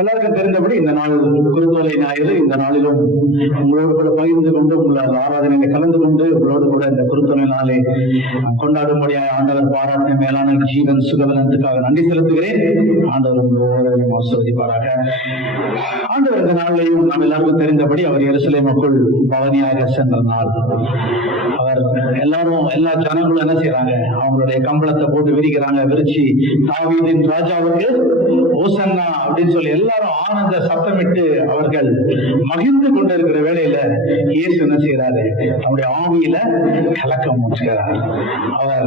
எல்லாருக்கும் தெரிந்தபடி இந்த நாள் குருத்தோலை ஞாயிறு. இந்த நாளிலும் உங்களோடு கூட பகிர்ந்து கொண்டு உங்களோட ஆராதனையில கலந்து கொண்டு உங்களோடு கூட இந்த குருத்தோலை நாளை கொண்டாடும்படியாக ஆண்டவர் பாராட்டின மேலான ஜீவன் சுகவலத்துக்காக நன்றி செலுத்துகிறேன். ஆண்டவர் உங்களோடு ஆசீர்வதிப்பாராக. ஆண்டவர் இந்த நாளிலையும் நாம் எல்லாருக்கும் தெரிந்தபடி அவர் எருசலேமுக்குள் பவனியாக சென்ற நாள். அவர் எல்லா ஜனங்களும் என்ன செய்யறாங்க, அவங்களுடைய கம்பளத்தை போட்டு விரிக்கிறாங்க. விரிச்சு தாவீதின் ராஜாவுக்கு ஓசன்னா அப்படின்னு சொல்லி எல்லாரும் ஆனந்த சத்தமிட்டு அவர்கள் மகிழ்ந்து கொண்டிருக்கிற வேளையில இயேசு என்ன செய்யறாரு, நம்முடைய ஆவியில கலக்கம் ஊற்றுகிறார். அவர்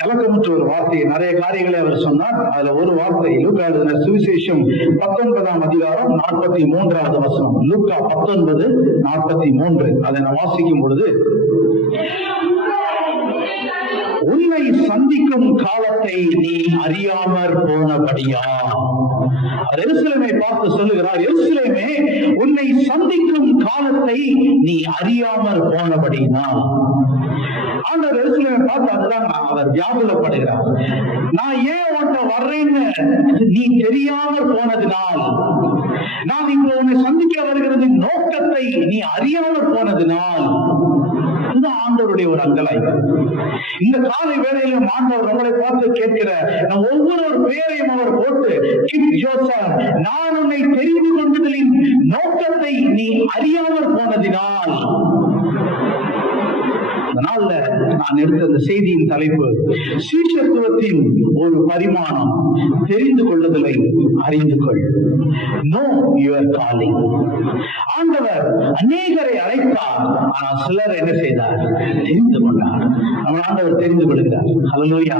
கலக்கமுற்ற ஒரு வார்த்தை, நிறைய காரியங்களை அவர் சொன்னார். அதுல ஒரு வார்த்தை லூக்கா எழுதின சுவிசேஷம் 19ஆம் அதிகாரம் 43வது வசனம். லூக்கா 19:43 அதை நான் வாசிக்கும் பொழுது, உன்னை சந்திக்கும் காலத்தை நீ அறியாமற் போனபடியா. எருசலேமை பார்த்து சொல்லுகிறார், எருசலேமே உன்னை சந்திக்கும் காலத்தை நீ அறியாமற் போனபடினா. ஆண்டவர் எருசலேமை பார்த்து அதுதான் அவர் வியாகுலப்படுகிறார். நான் ஏன் உன்கிட்ட வர்றேன்னு நீ தெரியாமல் போனதினால், நான் இங்க உன்னை சந்திக்க வருகிறது நோக்கத்தை நீ அறியாமல் போனதினால். ஆண்டவருடைய ஒரு அங்கலாய்ப்பு. இந்த காலை வேளையிலும் ஆண்டவர் உங்களை பார்த்து கேட்கிற ஒவ்வொரு பேரையும் அவர் போட்டு, நான் உன்னை தெரிந்து கொண்டதின் நோக்கத்தை நீ அறியாமல் போனதினால். அதனால நான் எடுத்த இந்த செய்தியின் தலைப்பு, சீஷத்துவத்தின் ஒரு பரிமாணம், தெரிந்து கொள்ளுதலை அறிந்து கொள். No your calling. ஆண்டவர் அநேகரை அழைத்தார், ஆனால் சிலர் என்ன செய்தார், தெரிந்து கொண்டார். நம்ம ஆண்டவர் தெரிந்து கொள்கிறார். ஹல்லேலூயா.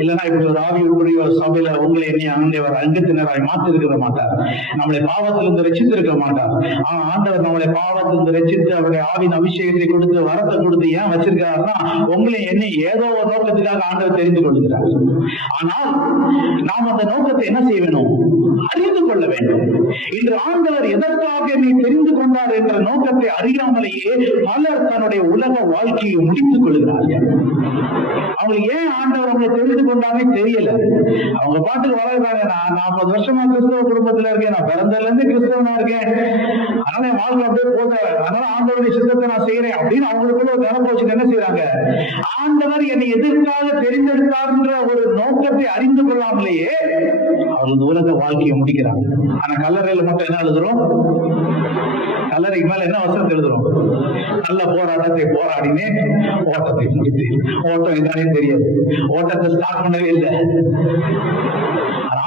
இல்லைன்னா இப்படி ஒரு ஆவியுடைய சபையில உங்களை என்னை ஆண்டவர் அங்கத்தினராய் மாற்றிருக்க மாட்டார். நம்மளை பாவத்திலிருந்து ரட்சித்திருக்க மாட்டார். ஆண்டவர் நம்மளை பாவத்திலிருந்து ரட்சித்து அவருடைய ஆவின் அபிஷேகத்தை கொடுத்து வரத்தை கொடுத்து ஏன் வச்சிருக்காருன்னா, உங்களை என்னை ஏதோ ஒரு நோக்கத்துக்காக ஆண்டவர் தெரிந்து கொள்கிறார். ஆனால் நாம் அந்த நோக்கத்தை என்ன செய்ய வேணும், அறிந்து கொள்ள வேண்டும். இன்று ஆண்டவர் எதற்காக நீ தெரிந்து கொண்டார் என்ற நோக்கத்தை அறியாமலேயே பலர் தன்னுடைய உலக வாழ்க்கையை முடித்துக் கொள்கிறார்கள். அவங்க ஏன் ஆண்டவர் அவங்களை தெரிந்து கொண்டாமே தெரியல. அவங்க பாட்டுக்கு வளர்றாங்க, நான் 40 வருஷமா கிறிஸ்தவ குடும்பத்துல இருக்கேன், நான் பிறந்ததுல இருந்து கிறிஸ்தவனா இருக்கேன், அதனால என் வாழ்க்கை அப்படியே போத, அதனால ஆண்டவருடைய சித்தத்தை நான் செய்யறேன் அப்படின்னு அவங்களுக்குள்ள ஒரு நினைப்பு வச்சுட்டு என்ன செய்யறாங்க, ஆண்டவர் என்னை எதற்காக தெரிந்தெடுத்தார்ன்ற ஒரு நோக்கத்தை அறிந்து கொள்ளாமலேயே அவர்கள் உலக வாழ்க்கையை முடிக்கிறாங்க. ஆனா கல்லறையில மட்டும் என்ன எழுதுறோம், கல்லறைக்கு மேல என்ன வசனத்தை எழுதுறோம், நல்ல போராட்டத்தை போராடினேன், ஓட்டத்தை முடித்தேன். ஓட்டம் என்னன்னே தெரியாது, ஓட்டத்தை ஸ்டார்ட் பண்ணவே இல்லை.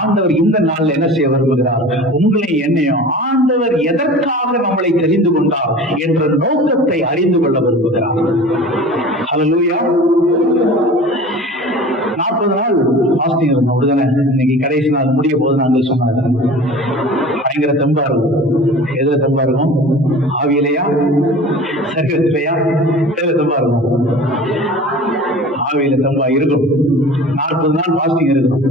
ஆண்டவர் இந்த நாள்ல என்ன செய்ய விரும்புகிறார், உங்களை என்னையும் ஆண்டவர் எதற்காக நம்மளை தெரிந்து கொண்டார் என்ற நோக்கத்தை அறிந்து கொள்ள விரும்புகிறார். ஹல்லேலூயா. 40 நாள் ஃபாஸ்டிங் இருந்தோம் அப்படிதானே. இன்னைக்கு கடைசி நாள் முடிய போது நாங்கள் சொன்னாங்க, பயங்கர தெம்பா இருக்கும். எதுல தெம்பா இருக்கும், ஆவியிலையா சரீரத்திலையா? எதுல தெம்பா இருக்கும், ஆவியில தெம்பா இருக்கும். 40 நாள் ஃபாஸ்டிங் இருக்கணும்.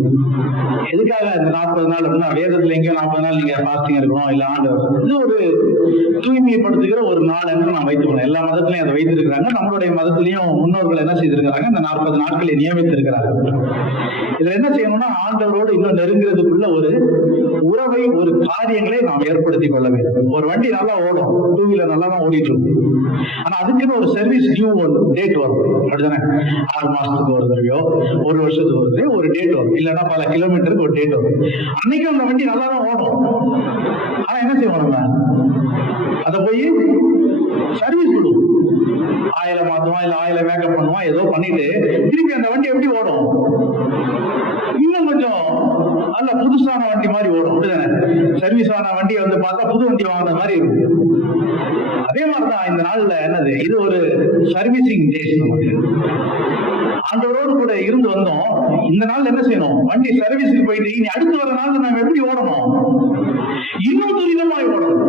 எதுக்காக இந்த 40 நாள் அப்படின்னா, வேதத்துல எங்கேயும் 40 நாள் நீங்க ஃபாஸ்டிங் இருக்கணும் இல்ல, ஆண்டவர் இது ஒரு தூய்மைப்படுத்துகிற ஒரு நாள் என்று நான் வைத்துக்கணும். எல்லா மதத்திலையும் அதை வைத்திருக்கிறாங்க. நம்மளுடைய மதத்திலையும் முன்னோர்கள் என்ன செய்திருக்கிறாங்க, இந்த 40 நாட்களை நியமித்திருக்கிறார்கள். இதுல என்ன செய்யணும்னா, ஆண்டவரோடு இன்னும் நெருங்குறதுக்குள்ள ஒரு உறவை, ஒரு காரியங்களை நாம் ஏற்படுத்திக் கொள்ள வேண்டும். ஒரு வண்டி நல்லா ஓடும், 2 வீலர் நல்லா தான் ஓடிட்டு இருக்கும். ஆனா அதுக்குன்னு ஒரு சர்வீஸ் டியூ டேட் வரும், அப்படிதானே? 6 மாசத்துக்கு ஒரு தடவையோ 1 வருஷத்துக்கு ஒரு தடவை ஒரு டேட் வரும், இல்லைன்னா பல கிலோமீட்டருக்கு ஒரு டேட் வரும். அன்னைக்கு அந்த வண்டி நல்லா தான் ஓடும். ஆனா என்ன செய்வோம், நம்ம அதை போய் சர்வீஸ் கொடுக்கும், ஆயில மாத்துவான் இல்ல ஆயில மேக்கப் பண்ணுவான், ஏதோ பண்ணிட்டு திருப்பி அந்த வண்டி எப்படி ஓடும், இன்னும் கொஞ்சம் நல்ல புதுசான வண்டி மாதிரி ஓடும். சர்வீஸ் ஆன வண்டியை வந்து பார்த்தா புது வண்டி வாங்கின மாதிரி இருக்கும். அதே மாதிரிதான் இந்த நாள்ல என்னது, இது ஒரு சர்வீசிங் டேஸ். ஆண்டவரோடு கூட இருந்து வந்தோம். இந்த நாள் என்ன செய்யணும், வண்டி சர்வீஸுக்கு போயிட்டு இனி அடுத்து வர நாள் நம்ம எப்படி ஓடணும், இன்னும் துரிதமாய் ஓடணும்.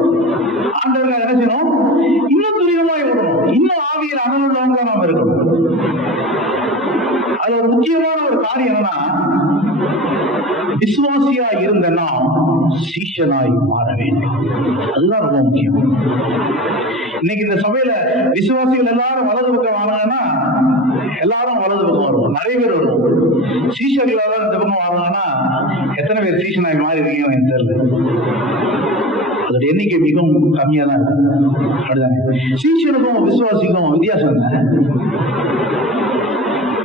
ஆண்டவர்கள் என்ன செய்யணும், இன்னும் துரிதமாய் ஓடணும், இன்னும் ஆவியில் அனலுள்ளவங்களா நாம இருக்கணும். அது ஒரு முக்கியமான ஒரு காரியம் என்னன்னா, விசுவாசியா இருந்தனா சீஷனாய் மாற வேண்டும். அதுதான் ரொம்ப முக்கியம். இன்னைக்கு இந்த சபையில விசுவாசிகள் எல்லாரும் வலது பக்கம் வாங்கினா எல்லாரும் வலது பக்கம் வருவோம், நிறைய பேர் வருவோம். சீஷர்கள் எல்லாரும் இந்த பக்கம் வாங்கினா எத்தனை பேர் சீஷனாய் மாறி இருக்கீங்க எனக்கு தெரியல. அதோட எண்ணிக்கை மிகவும் கம்மியா தான் இருக்கு. அப்படிதானே? சீஷனுக்கும் விசுவாசிக்கும் வித்தியாசம் என்ன?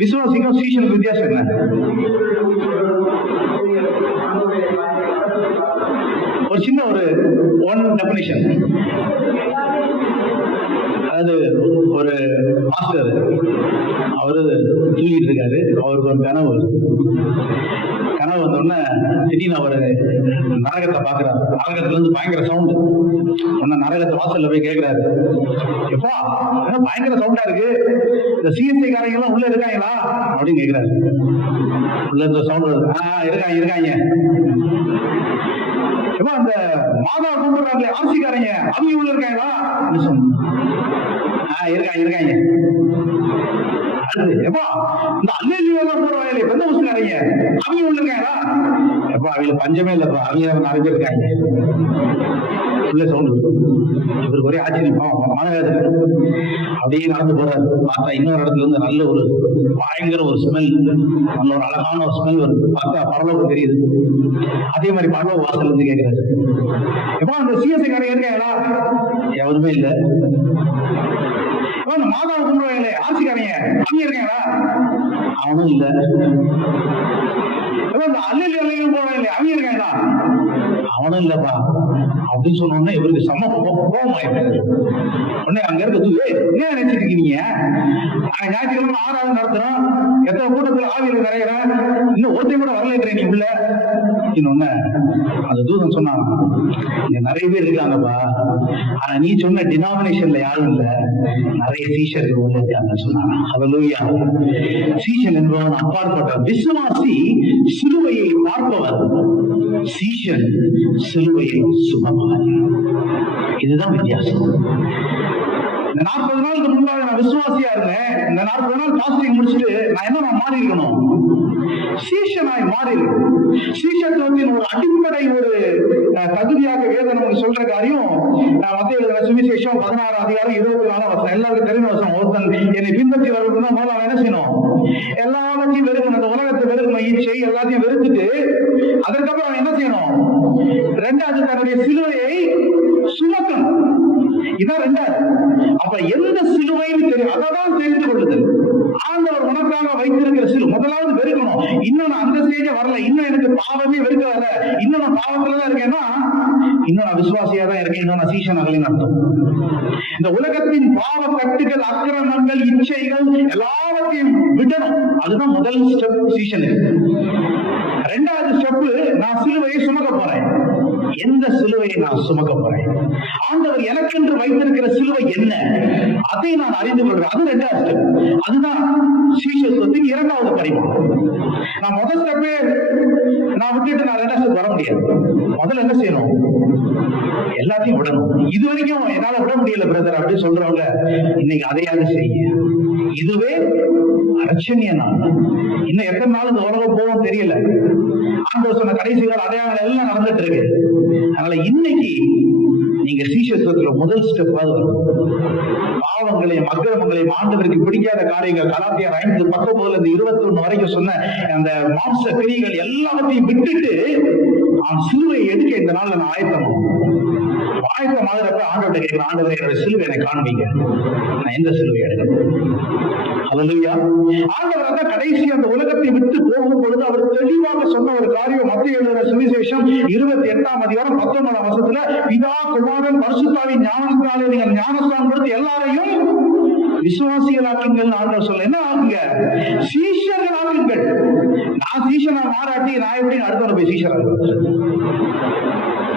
விசுவாசிக்கும் சீஷனுக்கும் வித்தியாசம் என்ன? ஒரு சின்ன ஒன் டெபினிஷன். அதாவது ஒரு மாஸ்டர் அவரு தூங்கிட்டு இருக்காரு. அவருக்கு ஒரு கனவு வந்தோடனே திடீர்னு அவரு நரகத்தை பாக்குறாரு. நரகத்துல இருந்து பயங்கர சவுண்ட். நரகத்தை வாசல்ல போய் கேட்கிறாரு, எப்பா பயங்கர சவுண்டா இருக்கு, இந்த சிஎஸ்ஐ காரங்க எல்லாம் உள்ள இருக்காங்களா அப்படின்னு கேட்கிறாரு. உள்ள இருந்த சவுண்ட் இருக்காங்க. எப்பா அந்த மாதா கூப்பிடுறாங்களே ஆர்சிக்காரங்க அவங்க உள்ள இருக்காங்களா? இருக்காங்க. எப்பா இந்த அல்லேலூயா போடுவாங்களே பெந்தகோஸ்துக்காரங்க அவங்க உள்ள இருக்காங்களா? எப்பா அவங்க பஞ்சமே இல்லப்பா, அவங்க நிறைய பேர் இருக்காங்க. உள்ள சவுண்ட். இவருக்கு ஒரே ஆச்சரியம். அப்படியே நடந்து போறாரு. பார்த்தா இன்னொரு இடத்துல இருந்து நல்ல ஒரு பயங்கர ஒரு ஸ்மெல், நல்ல ஒரு அழகான ஒரு ஸ்மெல் வருது. பார்த்தா பரலோகம் தெரியுது. அதே மாதிரி பரலோக வாசல் இருந்து கேட்கிறாரு, எப்பா அந்த சிஎஸ்ஐ காரங்க இருக்காங்களா? எவருமே இல்லை. மாதாவை கும்பிடுவாங்களே ஆர்சிக்காரங்க அவங்க இருக்காங்களா? அவனும் இல்லை. அல்லேலூயா போவாங்களே அவங்க இருக்காங்களா? அவனும் இல்லப்பா அப்படின்னு சொன்ன இவருக்கு செம்ம கோபம் ஆயிட்டாரு. உடனே அங்க இருக்கு, என்ன நினைச்சிட்டு இருக்கீங்க? ஞாயிற்றுக்கிழமை ஆறாவது நடத்துறோம், எத்தனை கூட்டத்துல ஆவியில நிறையிறேன், இன்னும் ஒருத்தையும் கூட வரல நீ உள்ள. இன்னொன்னு அந்த தூதன் சொன்னான், இங்க நிறைய பேர் இருக்காங்கப்பா, ஆனா நீ சொன்ன டினாமினேஷன்ல யாரும் இல்ல, நிறைய சீஷர்கள் உள்ள இருக்காங்க சொன்னாங்க. ஹல்லேலூயா. சீஷன் என்பவன் அப்பாற்பட்ட விசுவாசி சிலுவையை பார்ப்பவர், சீஷன் சிலுவையை சுமப்பவர். இதுதான் வித்தியாசம். இந்த 40 நாளுக்கு முன்னாடி நான் விசுவாசியா இருந்தேன். இந்த 40 நாள் பாஸ்டிங் முடிச்சுட்டு நான் மாறி இருக்கணும், சீஷனாய் மாறி இருக்கணும். சீஷத்துவத்தின் ஒரு அடிப்படை ஒரு தகுதியாக வேதம் நமக்கு சொல்ற காரியம் மத்திய எழுதின சுவிசேஷம் 16 அதிகாரம் 24 வசனம். எல்லாருக்கும் தெரிஞ்ச வசனம். ஒருத்தன் என்னை பின்பற்றி வரணும்னா முதல்ல அவன் என்ன செய்யணும்? எல்லாத்தையும் வெறுக்கணும், அந்த உலகத்தை வெறுக்கணும், இச்சை எல்லாத்தையும் வெறுத்துட்டு அதற்கப்புறம் அவன் என்ன செய்யணும்? ரெண்டாவது தன்னுடைய சிலுவையை சுமக்கணும். இதான் ரெண்டாவது. அப்ப எந்த சிலுவைன்னு தெரியும், அதான் தெரிந்து கொள்ளுதல். ஆண்டவர் உனக்காக வைத்திருக்கிற சிலுவை முதலாவது வெறுக்கணும். இன்னும் நான் அந்த ஸ்டேஜ வரல, இன்னும் எனக்கு பாவமே வெறுக்க வரல, இன்னும் நான் பாவத்துலதான் இருக்கேன்னா இன்னும் நான் விசுவாசியா தான் இருக்கேன், இன்னும் நான் சீஷன் ஆகலைன்னு அர்த்தம். இந்த உலகத்தின் பாவ கட்டுகள், அக்கிரமங்கள், இச்சைகள் எல்லாவற்றையும் விடணும். அதுதான் முதல் ஸ்டெப் சீஷனுக்கு. ரெண்டாவது ஸ்டெப், நான் சிலுவையை சுமக்க போறேன். எந்த சிலுவையை நான் சுமக்க போறேன்? ஆண்டவர் எனக்கென்று வைத்திருக்கிற சிலுவை என்ன, அதை நான் அறிந்து கொள்றேன். அது ரெண்டாவது ஸ்டெப். அதுதான் சீஷத்துவத்தின் இரண்டாவது பரிமாணம். நான் முதல் ஸ்டெப்பே நான் விட்டுட்டு நான் ரெண்டாவது ஸ்டெப் வர முடியாது. முதல்ல என்ன செய்யணும்? எல்லாத்தையும் விடணும். இது வரைக்கும் என்னால விட முடியல பிரதர் அப்படின்னு சொல்றவங்க இன்னைக்கு அதையாவது செய்ய. இதுவே அரட்சணிய நாள். இன்னும் எத்தனை நாள் இந்த உலகம் போவோம் தெரியல. ஆண்டவர் சொன்ன கடைசி கால அடையாளங்கள் எல்லாம் நடந்துட்டு இருக்கு. அதனால இன்னைக்கு நீங்க சீஷத்துவத்துல முதல் ஸ்டெப் பாவங்களையும் அக்கிரமங்களையும் ஆண்டவருக்கு பிடிக்காத காரியங்கள் கலாத்தியர் 5:19 21 வரைக்கும் சொன்ன அந்த மாம்ச கிரியைகள் எல்லாத்தையும் விட்டுட்டு நான் சிலுவை எடுக்க இந்த நாள்ல நான் ஆயத்தமாகிறப்ப ஆண்டவர்கிட்ட கேட்கிறேன், ஆண்டவரை என்னோட சிலுவை எனக்கு காண்பீங்க, நான் எந்த சிலுவை எடுக்கணும்? ஹல்லேலூயா. ஆண்டவர் தான் கடைசி அந்த உலகத்தை விட்டு போகும் பொழுது அவர் தெளிவாக சொன்ன ஒரு காரியம். மத்திய எழுதின சுவிசேஷம் 28 அதிகாரம் 19 வசனத்துல, பிதா குமாரன் பரிசுத்தாவின் ஞானத்தினாலே நீங்கள் ஞானஸ்நானம் கொடுத்து எல்லாரையும் விசுவாசிகள் ஆக்குங்கள். ஆண்டவர் சொல்ல என்ன ஆக்குங்க? சீஷர்கள் ஆக்குங்கள். நான் சீஷனா மாறாட்டி நான் எப்படி அடுத்த போய் சீஷரா?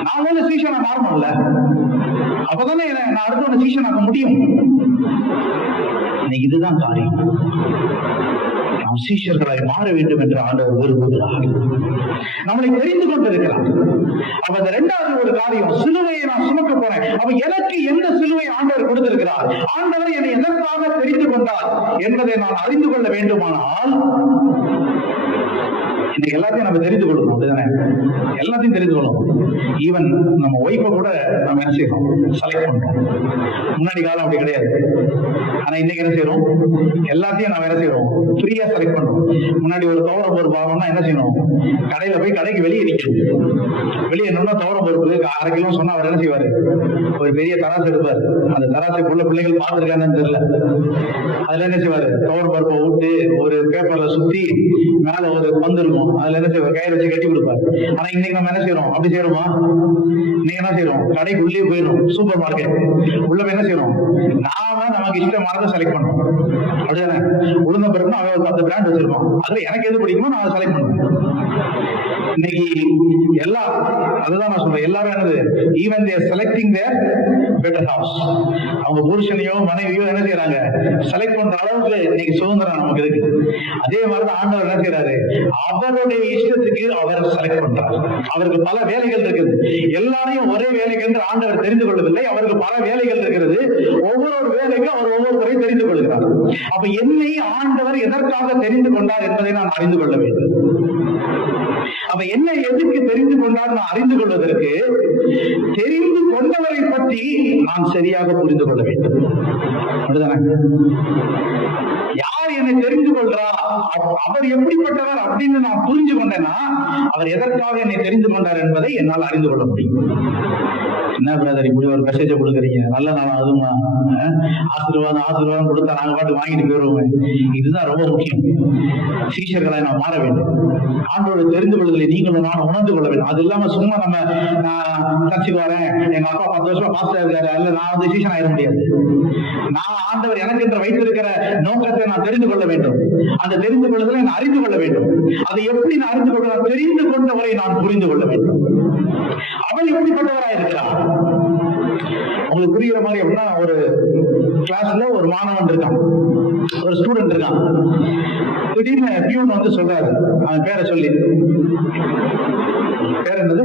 நான் வந்து சீஷனா மாறணும்ல, அப்பதானே நான் அடுத்த சீஷனாக்க முடியும். இதுதான் காரியம். நாம் சீஷர்களாய் மாற வேண்டும் என்று ஆண்டவர் விரும்புகிறார். நம்மளை தெரிந்து கொண்டிருக்கிறார். அப்ப அந்த இரண்டாவது ஒரு காரியம், சிலுவையை நான் சுமக்க போறேன். அப்ப எனக்கு எந்த சிலுவை ஆண்டவர் கொடுத்திருக்கிறார், ஆண்டவர் என்னை எதற்காக தெரிந்து கொண்டார் என்பதை நான் அறிந்து கொள்ள வேண்டுமானால் இன்னைக்கு எல்லாத்தையும் நம்ம தெரிந்து கொள்ளணும், அப்படிதானே? எல்லாத்தையும் தெரிந்து கொள்ளணும். ஈவன் நம்ம ஒய்ஃபை கூட நம்ம என்ன செய்யறோம், செலக்ட் பண்றோம். முன்னாடி காலம் அப்படி கிடையாது. ஆனா இன்னைக்கு என்ன செய்யறோம், எல்லாத்தையும் நம்ம என்ன செய்யறோம், ஃப்ரீயா செலக்ட் பண்றோம். முன்னாடி ஒரு துவரம் பருப்பு வாங்கணும்னா என்ன செய்யணும், கடையில போய் கடைக்கு வெளியே நிக்கணும். வெளியே என்னன்னா துவரம் பருப்பு 1/2 கிலோ சொன்னா அவர் என்ன செய்வாரு, ஒரு பெரிய தராசு எடுப்பாரு. அந்த தராசைக்குள்ள பிள்ளைகள் பார்த்துருக்காங்கன்னு தெரியல. அதுல என்ன செய்வாரு, துவரம் பருப்பை விட்டு ஒரு பேப்பர்ல சுத்தி மேல ஒரு பந்து இருக்கும், அதுல என்ன செய்வார், கயிறு வச்சு கட்டி கொடுப்பாரு. ஆனா இன்னைக்கு நம்ம என்ன செய்யறோம், அப்படி செய்யறோமா? இன்னைக்கு என்ன செய்யறோம், கடைக்கு உள்ளே போயிடும், சூப்பர் மார்க்கெட் உள்ள போய் என்ன செய்யறோம், நாம நமக்கு இஷ்டமானதை செலக்ட் பண்றோம், அப்படிதானே? உளுந்த பருப்புனா அவன் ஒரு 10 பிராண்ட் வச்சிருக்கோம், அதுல எனக்கு எது பிடிக்குமோ நான் அதை செலக்ட் பண்ணுவேன். இன்னைக்கு எல்லாம் அதுதான் நான் சொல்றேன், எல்லாரும் என்னது, ஈவன் தேர் செலக்டிங் தேர் பெட்டர் ஹவுஸ். அவங்க புருஷனையோ மனைவியோ என்ன செய்யறாங்க, செலக்ட் பண்ற அளவுக்கு இன்னைக்கு சுதந்திரம் நமக்கு இருக்கு. அதே மாதிரிதான் ஆண்டவர் என்ன செய்யறாரு, அவருடைய இஷ்டத்துக்கு அவர் செலக்ட் பண்றார். அவருக்கு பல வேலைகள் இருக்குது. எல்லாரையும் ஒரே வேலைக்கு என்று ஆண்டவர் தெரிந்து கொள்ளவில்லை, அவருக்கு பல வேலைகள் இருக்கிறது. ஒவ்வொரு வேலைக்கும் அவர் ஒவ்வொருவரையும் தெரிந்து கொள்கிறார். அப்ப என்னை ஆண்டவர் எதற்காக தெரிந்து கொண்டார் என்பதை நான் அறிந்து கொள்ள வேண்டும். அப்ப என்ன எதுக்கு தெரிந்து கொண்டார் நான் அறிந்து கொள்வதற்கு, தெரிந்து கொண்டவரை பற்றி நான் சரியாக புரிந்து கொள்ள வேண்டும், அப்படிதானே? யார் என்னை தெரிந்து கொள்றா, அவர் எப்படிப்பட்டவர் அப்படின்னு நான் புரிஞ்சு கொண்டேன்னா அவர் எதற்காக என்னை தெரிந்து கொண்டார் என்பதை என்னால் அறிந்து கொள்ள முடியும். என்ன பிரதர் இப்படி ஒரு மெசேஜை கொடுக்குறீங்க, நல்ல நாளா, அதுமா ஆசீர்வாதம் கொடுத்தா நாங்க பாட்டு வாங்கிட்டு போயிடுவோம். இதுதான் ரொம்ப முக்கியம். சீஷர்களை நான் மாற வேண்டும். ஆண்டோட தெரிந்து கொள்வதை நீங்களும் நான் உணர்ந்து கொள்ள வேண்டும். அது இல்லாம சும்மா நம்ம சர்ச்சுக்கு வரேன், எங்க அப்பா 10 வருஷமா பாஸ்டர் இருக்காரு, அல்ல நான் வந்து சீஷன் ஆயிட முடியாது. நான் ஆண்டவர் எனக்கு என்று வைத்திருக்கிற நோக்கத்தை நான் தெரிந்து கொள்ள வேண்டும். அந்த தெரிந்து கொள்வதை நான் அறிந்து கொள்ள வேண்டும். அதை எப்படி நான் அறிந்து கொள்ள, தெரிந்து கொண்டவரை நான் புரிந்து கொள்ள வேண்டும். அவள் எப்படிப்பட்டவராக இருக்கிறார் உங்களுக்கு புரிகிற மாதிரி அப்படின்னா, ஒரு கிளாஸ்ல ஒரு மாணவன் இருக்கான், ஒரு ஸ்டூடெண்ட் இருக்கான். திடீர்னு பியூன் வந்து சொல்றாரு, அவன் பேரை சொல்லி, பேர் என்னது,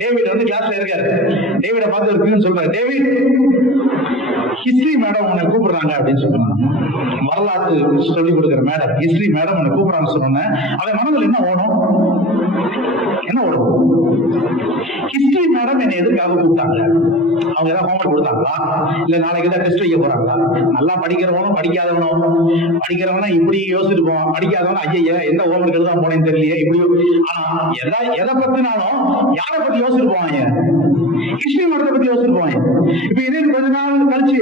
டேவிட் வந்து கிளாஸ்ல இருக்காரு. டேவிட பார்த்து ஒரு பியூன் சொல்றாரு, டேவிட் ஹிஸ்டரி மேடம் உன்னை கூப்பிடுறாங்க அப்படின்னு சொல்றாங்க. வரலாற்று சொல்லிக் கொடுக்குற மேடம், ஹிஸ்டரி மேடம் உன்னை கூப்பிடுறாங்க சொன்னேன். அவன் மனதில் என்ன ஓடும், ஹிஸ்டரி மேடம் என்னை எதுக்காக கூப்பிட்டாங்க? அவங்க ஏதாவது ஹோம்வொர்க் கொடுத்தாங்களா, இல்ல நாளைக்கு ஏதாவது டெஸ்ட் வைக்க போறாங்களா? நல்லா படிக்கிறவனும் படிக்காதவனும், படிக்கிறவனா இப்படி யோசிச்சுட்டு போவான், படிக்காதவனா ஐயா எந்த ஹோம்வொர்க் எழுதாம போனேன்னு தெரியலையே இப்படி. ஆனா எதை பத்தினாலும் யாரை பத்தி யோசிச்சுட்டு போவாங்க, ஹிஸ்டரி மேடத்தை பத்தி யோசிச்சுட்டு போவாங்க. இப்ப இதே கொஞ்ச நாள் கழிச்சு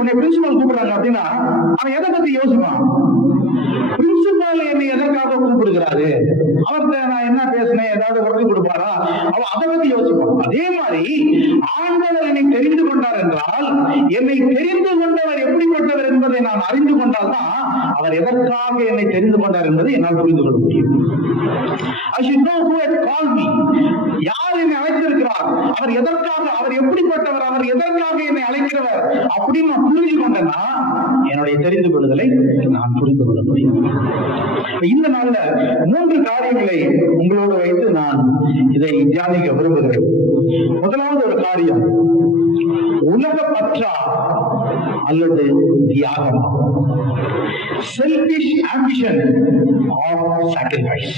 உன்னை பிரின்சிபால் கூப்பிடுறாங்க அப்படின்னா அவன் எதை பத்தி யோசிப்பான்? பிரின்சிபால் என்னை எதற்காக கூப்பிடுகிறாரு, அவர்கிட்ட நான் என்ன பேசினேன், ஏதாவது ஒர்க்கு கொடுப்பாரா, அவன் அதை பத்தி யோசிப்பான். அதே மாதிரி ஆண்டவர் என்னை தெரிந்து கொண்டார் என்றால், என்னை தெரிந்து கொண்டவர் எப்படிப்பட்டவர் என்பதை நான் அறிந்து கொண்டால்தான் அவர் எதற்காக என்னை தெரிந்து கொண்டார் என்பதை என்னால் புரிந்து கொள்ள முடியும். I should know who has called me. யார் என்னை அழைத்திருக்கிறார், அவர் எதற்காக, அவர் எப்படிப்பட்டவர், அவர் எதற்காக என்னை அழைக்கிறவர் அப்படின்னு நான் புரிந்து கொண்டேன்னா என்னுடைய தெரிந்து கொள்ளுதலை நான் புரிந்து கொள்ள முடியும். இந்த நாள்ல 3 காரியங்களை உங்களோடு வைத்து நான் இதை தியானிக்க விரும்புகிறேன். முதலாவது ஒரு காரியம், உலக பற்றா அல்லது தியாகம், செல்ஃபிஷ் ஆம்பிஷன் ஆர் சாக்ரிஃபைஸ்.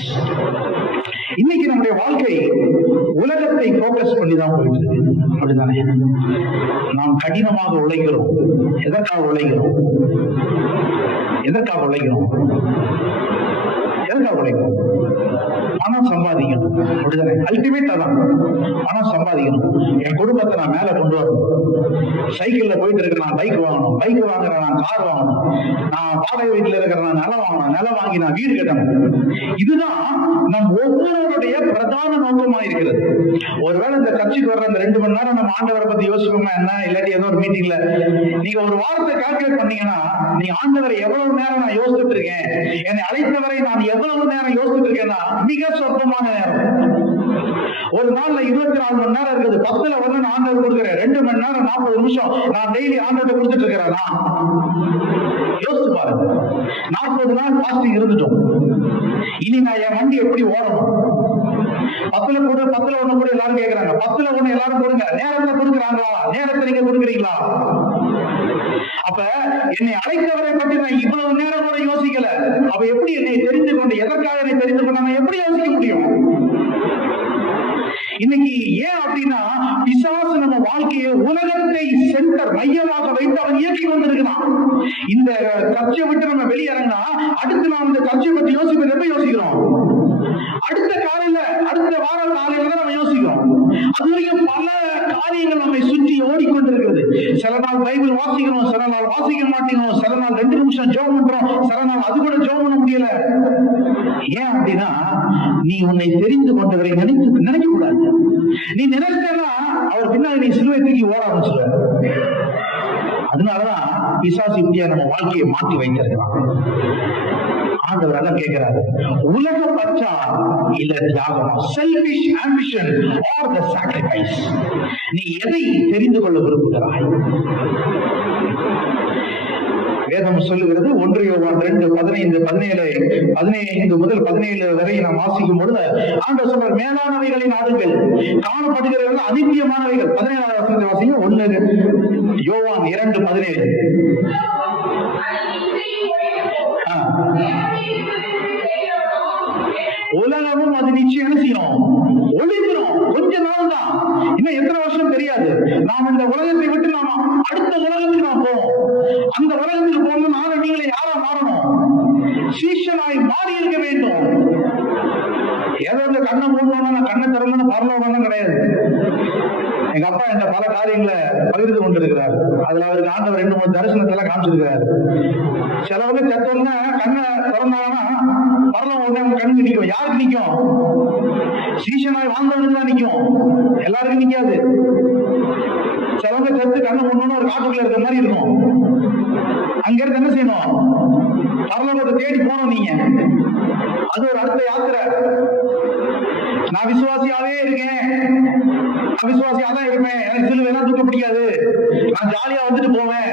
இன்னைக்கு நம்முடைய வாழ்க்கை உலகத்தை போக்கஸ் பண்ணி தான் போயிட்டு இருக்கு, அப்படித்தானே? நாம் கடினமாக உழைக்கிறோம். எதற்காக உழைக்கிறோம்? எதற்காக உழைக்கிறோம்? பணம் சம்பாதிக்கணும், அப்படிதானே? அல்டிமேட் அதான், பணம் சம்பாதிக்கணும். என் குடும்பத்தை நான் மேல கொண்டு வரணும். சைக்கிள்ல போயிட்டு இருக்கிற நான் பைக் வாங்கணும், பைக் வாங்குற நான் கார் வாங்கணும், நான் வாடகை வீட்டுல இருக்கிற நான் நிலம் வாங்கணும், நிலம் வாங்கி நான் வீடு கட்டணும். இதுதான் நம் ஒவ்வொருவருடைய பிரதான நோக்கமா இருக்கிறது. ஒருவேளை இந்த சர்ச்சுக்கு வர்ற அந்த 2 மணி நேரம் நம்ம ஆண்டவரை பத்தி யோசிப்போமா என்ன, இல்லாட்டி ஏதோ ஒரு மீட்டிங்ல நீங்க ஒரு வாரத்தை கால்குலேட் பண்ணீங்கன்னா, நீ ஆண்டவரை எவ்வளவு நேரம் நான் யோசிச்சுட்டு இருக்கேன், என்னை அழைத்தவரை நான் எவ்வளவு நேரம் யோசிச்சுட்டு இருக்கேன்னா மிக சொற்பமான நேரம். ஒரு நாள்ல 24 மணி நேரம் இருக்குது. 10ல் 1 ஆண்டவர் கொடுக்குறேன். 2 மணி நேரம் 40 நிமிஷம் நிமிஷம் நான் டெய்லி ஆண்டோட கொடுத்துட்டு இருக்கிறேனா? யோசிச்சு பாருங்க. 40 நாள் பாஸ்டிங் இருந்துட்டோம். இனி நான் என் வண்டி எப்படி ஓடணும்? 10ல கூட 10ல 1 கூட எல்லாரும் கேட்கிறாங்க. 10ல 1 எல்லாரும் கொடுங்க. நேரத்தை கொடுக்குறாங்களா? நேரத்தை நீங்க கொடுக்குறீங்களா? அப்ப என்னை அழைத்தவரை பற்றி நான் இவ்வளவு நேரம் கூட யோசிக்கல. அப்ப எப்படி என்னை தெரிந்து கொண்டு, எதற்காக என்னை தெரிந்து கொண்டு நான் எப்படி யோசிக்க முடியும்? இன்னைக்கு ஏன் அப்படின்னா, பிசாசு நம்ம வாழ்க்கையை உலகத்தை சென்டர் மையமாக வைத்து அவன் இயக்கி கொண்டிருக்கிறான். இந்த சர்ச்சை விட்டு நம்ம வெளியிறங்கினா அடுத்து நாம் இந்த சர்ச்சை பற்றி யோசிப்பது எப்ப யோசிக்கிறோம்? அடுத்த காலையில, அடுத்த வார காலையில தான் நம்ம யோசிக்கிறோம். அது வரைக்கும் பல காரியங்கள் நம்மை சுற்றி ஓடிக்கொண்டிருக்கிறது. சில நாள் பைபிள் வாசிக்கிறோம், சில நாள் வாசிக்க மாட்டேங்கிறோம், சில நாள் 2 நிமிஷம் ஜெபம் பண்றோம், சில நாள் அது கூட ஜெபம் பண்ண முடியல. ஏன் அப்படின்னா, நீ உன்னை தெரிந்து கொண்டவரை நினைக்க கூடாது. நீ நினைச்சா அவர் பின்னாடி நீ சிலுவை தூக்கி ஓட ஆரம்பிச்சுட. அதனாலதான் பிசாசு இப்படியா நம்ம வாழ்க்கையை மாற்றி வைத்திருக்கிறான். ஆண்டவர் அதான் கேட்கிறாரு, உலக பற்றா இல்ல தியாகமா? செல்ஃபிஷ் ஆம்பிஷன் ஆர் தி சாக்ரிஃபைஸ்? நீ எதை தெரிந்து கொள்ள விரும்புகிறாய்? வேதம் சொல்லுகிறது, 1 யோவான் 2:15 முதல் 17 வரை நாம் வாசிக்கும் பொழுது ஆண்டவர் சொல்ற, மேலானவைகளை நாடுங்கள், காணப்படுகிறது அனித்தியமானவைகள். 17வது வசனத்தை வாசிங்க. 1 யோவான் 2:17. உலகமும் அது நிச்சயம் செய்யும், ஒளிந்துரும். கொஞ்ச நாள் தான், இன்னும் எத்தனை வருஷம் தெரியாது. நாம் இந்த உலகத்தை விட்டு நாம அடுத்த உலகத்துக்கு நாம் போவோம். அந்த உலகத்துக்கு போகணும். நானும் நீங்களே யாரா மாறணும்? சீஷனாய் மாறி இருக்க வேண்டும். ஏதோ இந்த கண்ணை மூடணும், கண்ணை திறந்தோம்னு பரலோகம் கிடையாது. எங்க அப்பா என்ற பல காரியங்களை பகிர்ந்து கொண்டிருக்கிறார். அதுல அவருக்கு ஆண்டவர் 2-3 தரிசனத்தெல்லாம் காமிச்சிருக்கிறார். சிலவங்க செத்தோம்னா கண்ணை திறந்தாங்கன்னா பரலோகம் உடனே கண்ணு நிற்கும். யாருக்கு நிற்கும்? சீஷனாய் வாழ்ந்தவனுக்கு தான் நிற்கும், எல்லாருக்கும் நிற்காது. சிலவங்க செத்து கண்ணை மூடணும்னு ஒரு காட்டுக்குள்ள இருக்கிற மாதிரி இருக்கும். அங்க இருந்து என்ன செய்யணும்? பரலோகத்தை தேடி போனோம். நீங்க அது ஒரு அடுத்த யாத்திரை. நான் விசுவாசியாவே இருக்கேன், அவிசுவாசியா தான் இருப்பேன், எனக்கு சிலுவைலாம் தூக்க முடியாது, நான் ஜாலியா வந்துட்டு போவேன்,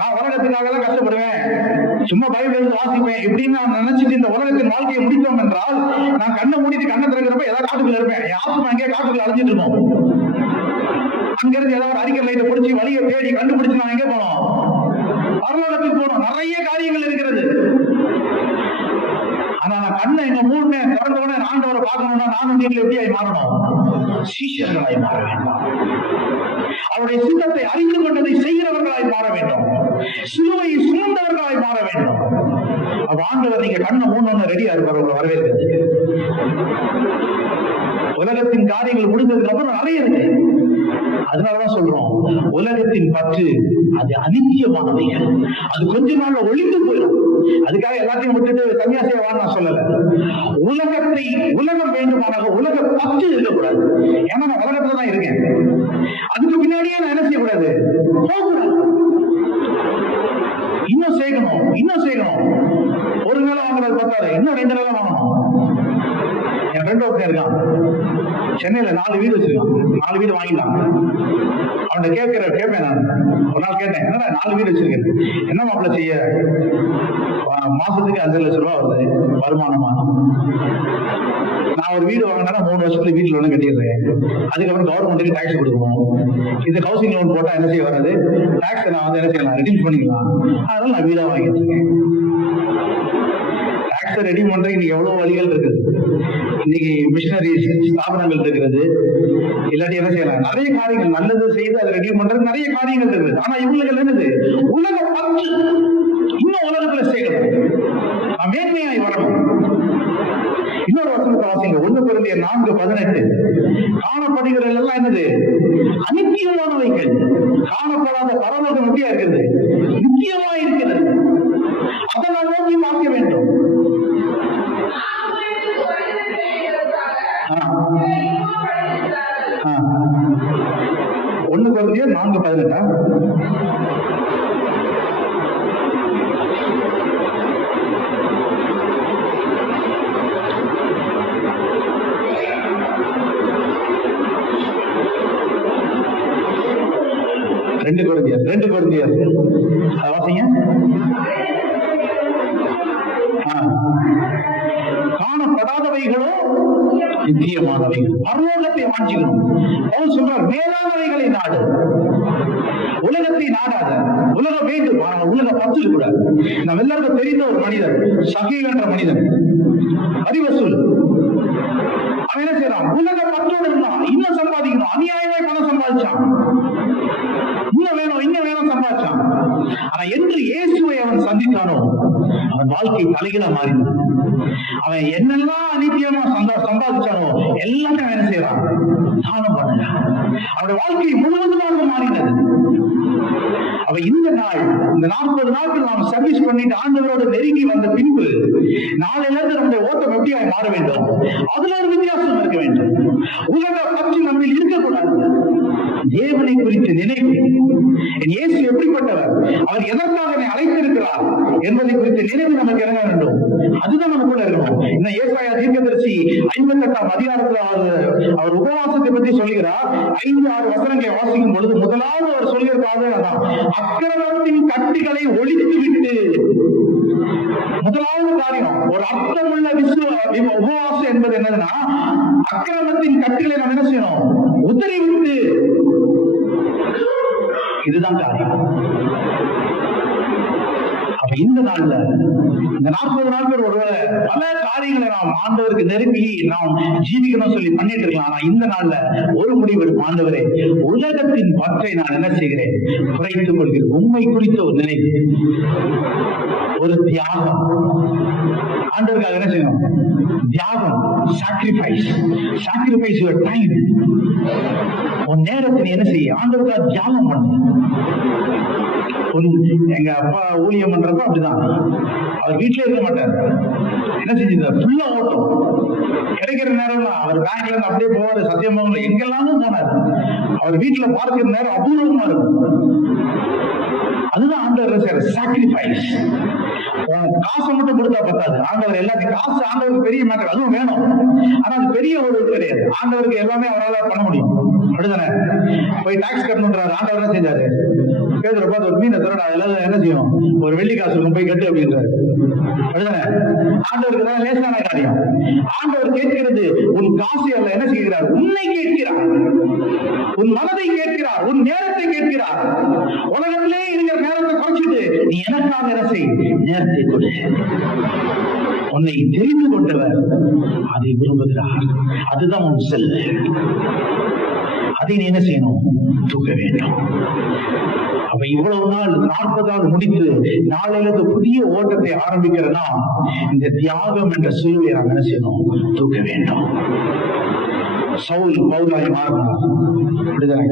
நான் உலகத்துக்காக தான் கஷ்டப்படுவேன், சும்மா பைபிள் எழுதி வாசிப்பேன் இப்படின்னு நான் நினைச்சிட்டு இந்த உலகத்தின் வாழ்க்கையை முடித்தோம் என்றால், நான் கண்ணை மூடிட்டு கண்ணை திறக்கிறப்ப ஏதாவது காட்டுக்குள்ள இருப்பேன். என் ஆத்மா எங்கேயே காட்டுக்குள்ள அழிஞ்சிட்டு இருக்கோம். அங்கிருந்து ஏதாவது அடிக்கல் லைட்டை பிடிச்சி வழியை தேடி கண்டுபிடிச்சு நான் எங்கே போனோம்? பரலோகத்துக்கு போனோம். நிறைய காரியங்கள் இருக்கிறது. ஆனா நான் கண்ணை எங்க மூணு திறந்த உடனே ஆண்டவரை பார்க்கணும்னா நானும் நீங்கள் எப்படியாய் மாறணும்? சீஷர்களாய் மாற வேண்டும். அவருடைய சித்தத்தை அறிந்து கொண்டதை செய்கிறவர்களாய் மாற வேண்டும். சிலுவையை சுமந்தவர்களாய் மாற வேண்டும். அப்ப ஆண்டவர் நீங்க கண்ணை மூணு ரெடியா இருப்பார் உங்களை வரவேற்கிறது. உலகத்தின் காரியங்கள் முடிந்ததுக்கு அப்புறம் நிறைய இருக்கு. அதனாலதான் சொல்றோம், உலகத்தின் பற்று அது அனித்தியமானவைகள், அது கொஞ்ச நாள்ல ஒழிந்து போயிடும். அதுக்காக எல்லாத்தையும் விட்டுட்டு சன்னியாசியவான்னு நான் சொல்லல. உலகம் வேண்டுமானாக உலக பற்று இருக்கக்கூடாது. ஏன்னா நான் உலகத்துல தான் இருக்கேன். அதுக்கு பின்னாடியே நான் என்ன செய்யக்கூடாது? போகக்கூடாது. இன்னும் சேர்க்கணும். ஒரு நிலம் வாங்குறது பத்தாது, இன்னும் 2 நிலம் வாங்கணும். என் ஃப்ரெண்ட் ஒருத்தன் இருக்கான், சென்னையில 4 வீடு வச்சிருக்கான். 4 வீடு வாங்கிட்டான். அவனை கேட்பேன் நான். ஒரு நாள் கேட்டேன், என்னடா 4 வீடு வச்சிருக்கேன், என்ன மாப்பிள்ள செய்ய? மாசத்துக்கு 5 லட்சம் ரூபாய் வருது வருமானமா. நான் ஒரு வீடு வாங்கினா 3 வருஷத்துல வீட்டு லோன் கட்டிடுறேன். அதுக்கப்புறம் கவர்மெண்ட்டுக்கு டாக்ஸ் கொடுக்கணும். இந்த ஹவுசிங் லோன் போட்டா என்ன செய்ய வராது? டாக்ஸ் நான் என்ன செய்யலாம்? ரெடியூஸ் பண்ணிக்கலாம். அதனால நான் வீடா வாங்கிட்டு இருக்கேன். டாக்ஸை ரெடி பண்றதுக்கு இன்னைக்கு எவ்வளவு வழிகள் இருக்குது. இன்னைக்கு மிஷினரி ஸ்தாபனங்கள் இருக்கிறது. இல்லாட்டி என்ன செய்யலாம்? நிறைய காரியங்கள் நல்லது செய்து அதை ரெடி பண்றது நிறைய காரியங்கள் இருக்குது. ஆனா இவங்களுக்கு என்னது? உலக பற்று. இன்னும் உலகத்துல செய்யணும், மேன்மையாய் வரணும். இன்னொரு வசனத்தை வாசிங்க, 1 கொரிந்தியர் 4:18. காணப்படுகிறது எல்லாம் என்னது? அனித்தியமானவைகள். காணப்படாத பரலோகம் எப்படியா இருக்கிறது? நித்தியமா இருக்கிறது. அதை நான் நோக்கி பார்க்க வேண்டும். 1 கொரிந்தியர் 4:18. 2 கொரிந்தியர் அதை வாசிங்க. காணப்படாதவைகளோ நித்தியமானவைகள். பரலோகத்தை வாஞ்சிக்கணும். அவர் சொல்றார், மேலானவைகளை நாடு, உலகத்தை நாடாத. உலகம் வேண்டும், உலக பற்று கூடாது. நம்ம எல்லாருக்கும் தெரிந்த ஒரு மனிதர், சகீல் என்ற மனிதன், அறிவசூல். அவன் என்ன செய்யறான்? உலக பற்றோடு இருந்தான். இன்னும் சம்பாதிக்கணும், அநியாயமாய் பணம் சம்பாதிச்சான். இன்னும் வேணும் சம்பாதிச்சான். ஆனா என்று இயேசுவை அவன் சந்தித்தானோ அவன் வாழ்க்கை தலைகீழ மாறினான். அவன் என்னெல்லாம் அநித்தியமா சம்பாதிச்சானோ எல்லாத்தையும் அவன் என்ன செய்யறான்? தானம் பண்ணுறான். அவனுடைய வாழ்க்கை முழுவதுமாக மாறினது. அவ இந்த நாள், இந்த 40 நாட்கள் நாம் சர்வீஸ் பண்ணிட்டு ஆண்டவரோடு நெருங்கி வந்த பின்பு நாளையில இருந்து நம்முடைய ஓட்டம் எப்படியாக மாற வேண்டும்? அதுல ஒரு வித்தியாசம் இருக்க வேண்டும். உலக பற்றி நம்ம இருக்கக்கூடாது. தேவனை குறித்து நினைவு, என் இயேசு எப்படிப்பட்டவர், அவர் எதற்காக என்னை அழைத்திருக்கிறார் என்பதை குறித்து நினைவு நமக்கு இறங்க வேண்டும். அதுதான் நம்ம கூட இருக்கணும். இந்த ஏசாயா தீர்க்கதரிசி 58ஆம் அதிகாரத்துல அவர் உபவாசத்தை பற்றி சொல்கிறார். 5-6 வசனங்களை வாசிக்கும் பொழுது முதலாவது அவர் சொல்கிறதாக அக்கிரமத்தின் கட்டுகளை ஒழித்து விட்டு, முதலாவது காரியம், ஒரு அர்த்தமுள்ள உபவாசம் என்பது என்னதுன்னா, அக்கிரமத்தின் கட்டுகளை நம்ம என்ன செய்யணும்? உத்தரவிட்டு. இதுதான் காரியம். அப்ப இந்த நாள்ல, இந்த 40 நாட்கள் ஒருவேளை பல காரியங்களை நாம் ஆண்டவருக்கு நெருங்கி நாம் ஜீவிக்கணும் சொல்லி பண்ணிட்டு இருக்கலாம். ஆனா இந்த நாள்ல ஒரு முடிவு எடுக்கும். ஆண்டவரே, உலகத்தின் பற்றை நான் என்ன செய்கிறேன்? குறைத்துக் கொள்கிறேன். உண்மை குறித்த ஒரு நினைவு, ஒரு தியாகம். ஆண்டவருக்காக என்ன செய்யணும்? தியாகம், சாக்ரிஃபைஸ் யுவர் டைம். உன் நேரத்தை என்ன செய்ய? ஆண்டவருக்காக தியாகம் பண்ணு. எங்க அப்பா ஊழியம் பண்றப்ப அப்படிதான். அவர் வீட்டுல இருக்க மாட்டார். என்ன செஞ்சிருந்தார்? ஃபுல்லா ஓட்டம். கிடைக்கிற நேரம் அவர் பேங்க்ல இருந்து அப்படியே போவாரு. சத்தியமங்கலம் எங்கெல்லாமும் போனார். அவர் வீட்டுல பார்க்கிற நேரம் அபூர்வமா இருக்கும். அதுதான் ஆண்டவர் செய்யற சாக்ரிஃபைஸ். காசை மட்டும் கொடுத்தா பத்தாது. ஆண்டவர் எல்லாத்தையும், காசு ஆண்டவருக்கு பெரிய மேட்டர், அதுவும் வேணும். ஆனா அது பெரிய ஒரு கிடையாது. ஆண்டவருக்கு எல்லாமே அவரால் பண்ண முடியும். அப்படிதானே? போய் டாக்ஸ் கட்டணுன்றாரு. ஆண்டவர் என்ன செஞ்சாரு? பேதுரு பார்த்து ஒரு மீனை தரடா, எல்லாரும் என்ன செய்யும்? ஒரு வெள்ளி காசு இருக்கும், போய் கட்டு அப்படின்றாரு. அப்படிதானே? ஆண்டவருக்கு தான் லேசான காரியம். ஆண்டவர் கேட்கிறது உன் காசு அல்ல, என்ன செய்கிறார்? உன்னை கேட்கிறார், உன் மனதை கேட்கிறார், உன் நேரத்தை கேட்கிறார். உலகத்திலே இருக்கிற நேரத்தை குறைச்சிட்டு நீ எனக்காக என்ன செய்? நேரத்தை கொடு. உன்னை தெரிந்து கொண்டவர் அதை விரும்புகிறார். அதுதான் உன் செல்வ. அதை நீ என்ன செய்யணும்? தூக்க வேண்டும். அப்ப இவ்வளவு நாள் 40 முடித்து நாளையிலிருந்து புதிய ஓட்டத்தை ஆரம்பிக்கிறனா, இந்த தியாகம் என்ற சிலுவையை நாம் என்ன செய்யணும்? தூக்க வேண்டும். சவுல் பவுலாய் மாறினார். அப்படிதானே?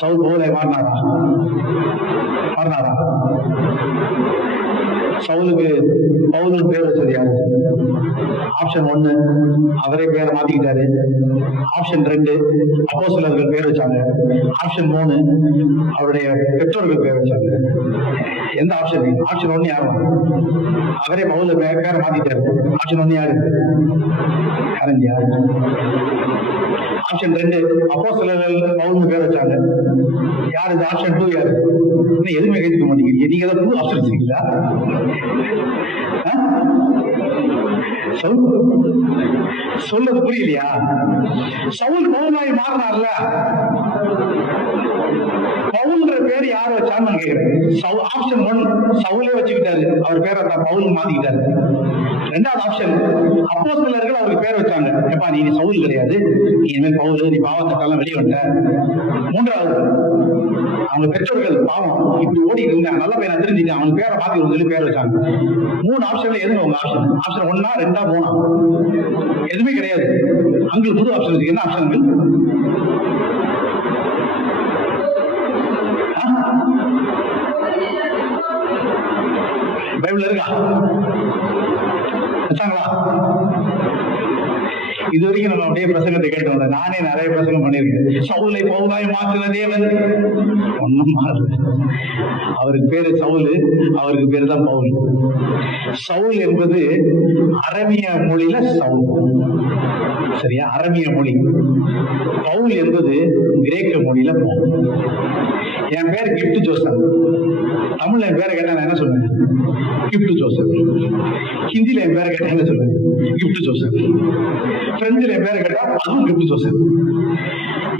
சவுல் பவுலாய் மாறினாரா? சவுலுக்கு பவுலுக்கு பேர் வச்சது யாரு? ஆப்ஷன் 1 அவரே பேரை மாத்திக்கிட்டாரு. ஆப்ஷன் 2 அப்போஸ்தலர்கள் பேர் வச்சாங்க. ஆப்ஷன் 3 அவருடைய பெற்றோர்கள் பேர் வச்சாங்க. எந்த ஆப்ஷன்? ஆப்ஷன் 1 யாரும்? அவரே பவுல பேரை மாத்திட்டாரு. ஆப்ஷன் 1 யாரு? கரஞ்சியா? ஆப்ஷன் 2 அப்போஸ்தலர்கள் பவுலுக்கு பேர் வச்சாங்க. யாரு? ஆப்ஷன் 2 யாரு? எதுவுமே கேட்க மாட்டேங்கிறீங்க. நீங்க தான் புது ஆப்ஷன் இருக்கீங்களா? சொல்றது புரியலையா? சவுல் பவுலாய் மாறினார்ல, பவுல்ன்ற பேர் யார வச்சான்னு நான் கேட்கிறேன். ஆப்ஷன் 1 சவுலே வச்சுக்கிட்டாரு, அவர் பேரை பவுல் மாத்திக்கிட்டாரு. 2வது ஆப்ஷன் அப்போஸ்தலர்கள் அவருக்கு பேர் வச்சாங்க. எப்பா நீ சவுல் கிடையாது, நீ இனிமேல் பவுல், நீ பாவத்தால வெளியே வந்த. 3வது அவங்க பெற்றோர்கள் பாவம் இப்படி ஓடிட்டு இருந்தாங்க, நல்ல பையனை தெரிஞ்சுட்டு அவங்க பேரை மாத்தி சொல்லி பேர் வச்சாங்க. 3 ஆப்ஷன்ல எதுவும் உங்க ஆப்ஷன்? ஆப்ஷன் 1 2 3 எதுவுமே கிடையாது. அங்கு புது ஆப்ஷன் இருக்கு. என்ன ஆப்ஷன்கள்? பைபிள் இருக்கா? வச்சாங்களா? இது வரைக்கும் நம்ம அப்படியே பிரசங்கத்தை கேட்டு வந்தோம். நானே நிறைய பிரசங்கம் பண்ணியிருக்கேன். சவுலை பவுலாய் மாற்றின தேவன் ஒன்னும் மாறல. அவருக்கு பேரு சவுல், அவருக்கு பேரு தான் பவுல். சவுல் என்பது அரபிய மொழியில சவுல், சரியா? அரபிய மொழி. பவுல் என்பது கிரேக்க மொழியில பவுல். என் பேர் கிஃப்ட் ஜோசப். தமிழ்ல என் பேரை கேட்டா நான் என்ன சொல்லுவேன்? Gift Joseph. ஹிந்தில என் பேரை கேட்டா என்ன சொல்லுவேன்? Gift Joseph. பிரெஞ்சுல என் பேரை கேட்டா அதுவும் கிஃப்ட் ஜோசப்.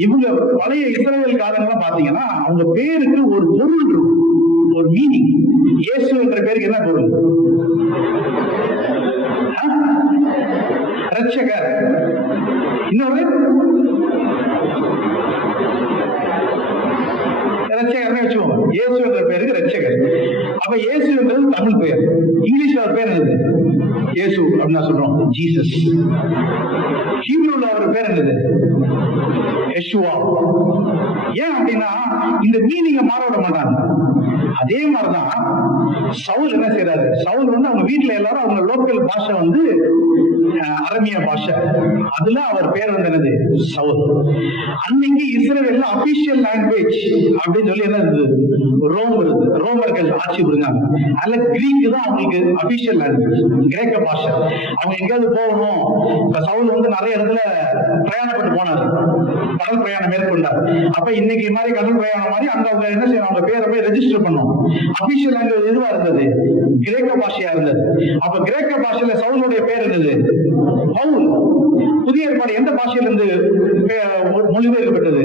இவங்க பழைய இஸ்ரவேல் காலங்கள்லாம் பாத்தீங்கன்னா அவங்க பேருக்கு ஒரு பொருள் இருக்கும், ஒரு மீனிங். இயேசு என்ற பேருக்கு என்ன பொருள்? ரட்சகர். இன்னொரு ரட்சகர் வச்சுக்கோங்க. இயேசு என்ற பேருக்கு ரட்சகர். அப்ப இயேசு என்றது தமிழ் பெயர். இங்கிலீஷ்ல அவர் பேர் என்னது? இயேசு அப்படின்னு சொல்றோம், ஜீசஸ். ஹீப்ரூல அவர் பேர் என்னது? யெஷுவா. ஏன் அப்படின்னா இந்த மீனிங்க மாற விட மாட்டாங்க. அதே மாதிரிதான் சவுல் என்ன செய்யறாரு? சவுல் வந்து அவங்க வீட்டுல எல்லாரும் அவங்க லோக்கல் பாஷை வந்து அரமிய பாஷை, அதுல அவர் பேர் வந்து என்னது? சவுல். அன்னைக்கு இஸ்ரவேல்ல அபிஷியல் லாங்குவேஜ் அப்படின்னு சொல்லி என்ன இருந்தது? ரோமர்கள் ஆட்சி புரிஞ்சாங்க. அதுல கிரீக் தான் அவங்களுக்கு அபிஷியல் லாங்குவேஜ், கிரேக்க பாஷை. அவங்க எங்கேயாவது போகணும், இப்ப சவுல் வந்து நிறைய இடத்துல பிரயாணப்பட்டு போனாரு, கடல் பிரயாணம் மேற்கொண்டார். அப்ப இன்னைக்கு மாதிரி கடல் பிரயாணம் மாதிரி அங்க அவங்க என்ன செய்யணும்? அவங்க பேரை போய் ரெஜிஸ்டர் பண்ணும். அபிஷியல் லாங்குவேஜ் எதுவா இருந்தது? கிரேக்க பாஷையா இருந்தது. அப்ப கிரேக்க பாஷையில சவுலுடைய பேர் என்னது? பவுல். புதிய ஏற்பாடு எந்த பாஷையிலிருந்து மொழிபெயர்க்கப்பட்டது?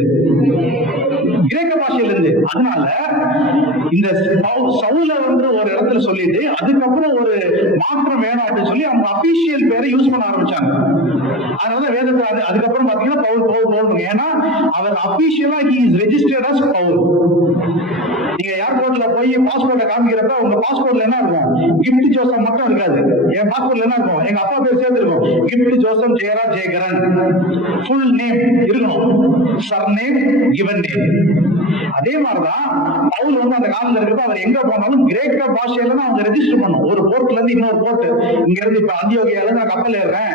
கிரேக்க பாஷையிலிருந்து. அதனால இந்த சவுல வந்து ஒரு இடத்துல சொல்லிட்டு அதுக்கப்புறம் ஒரு மாற்றம் வேணும் அப்படின்னு சொல்லி அவங்க அபிஷியல் பேரை யூஸ் பண்ண ஆரம்பிச்சாங்க. அதனால வேதத்துல அதுக்கப்புறம் பாத்தீங்கன்னா பவுல் பவுல் பவுல். ஏன்னா அவர் அபிஷியலா he is registered as Paul. நீங்க ஏர்போர்ட்ல போய் பாஸ்போர்ட்டை காமிக்கிறப்ப உங்க பாஸ்போர்ட்ல என்ன இருக்கும்? கிஃப்ட் ஜோசப் மட்டும் இருக்காது. என் பாஸ்போர்ட்ல என்ன இருக்கும்? எங்க அப்பா பேர் சேர்ந்து இருக்கும், gift Joseph Jeyaraj Jeyakaran. Full name இருக்கணும், சர் நேம், கிவன் நேம். அதே மாதிரிதான் பவுல் வந்து அந்த காலத்துல இருக்கப்ப அவர் எங்க போனாலும் கிரேக்க பாஷையில தான் அவங்க ரெஜிஸ்டர் பண்ணும். ஒரு போர்ட்ல இருந்து இன்னொரு போர்ட், இங்க இருந்து இப்ப அந்தியோகியால நான் கப்பல் ஏறேன்,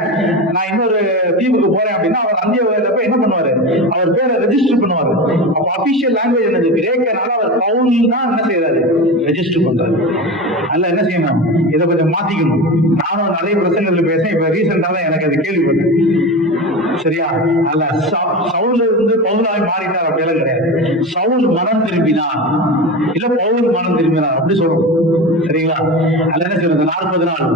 நான் இன்னொரு தீவுக்கு போறேன் அப்படின்னா அவர் அந்தியோகியால போய் என்ன பண்ணுவாரு? அவர் பேரை ரெஜிஸ்டர் பண்ணுவாரு. அப்ப அபிஷியல் லாங்குவேஜ் என்னது? கிரேக்கனால அவர் பவுல் தான் என்ன செய்யறாரு? ரெஜிஸ்டர் பண்றாரு. அதனால என்ன செய்யணும்? இதை கொஞ்சம் மாத்திக்கணும். நானும் நிறைய பிரசங்கத்துல பேச, இப்ப ரீசெண்டா தான் எனக்கு அது கேள்விப்பட்டேன். சரியா? அல்ல சவுல் இருந்து பவுலாய் மாறிட்டார் அப்படியெல்லாம் கிடையாது. சவுல் மனம் திரும்பினார், இல்ல பவுல் மனம் திரும்பினார் அப்படி சொல்றோம். சரிங்களா? அதுல என்ன செய்யறது? 40 நாள்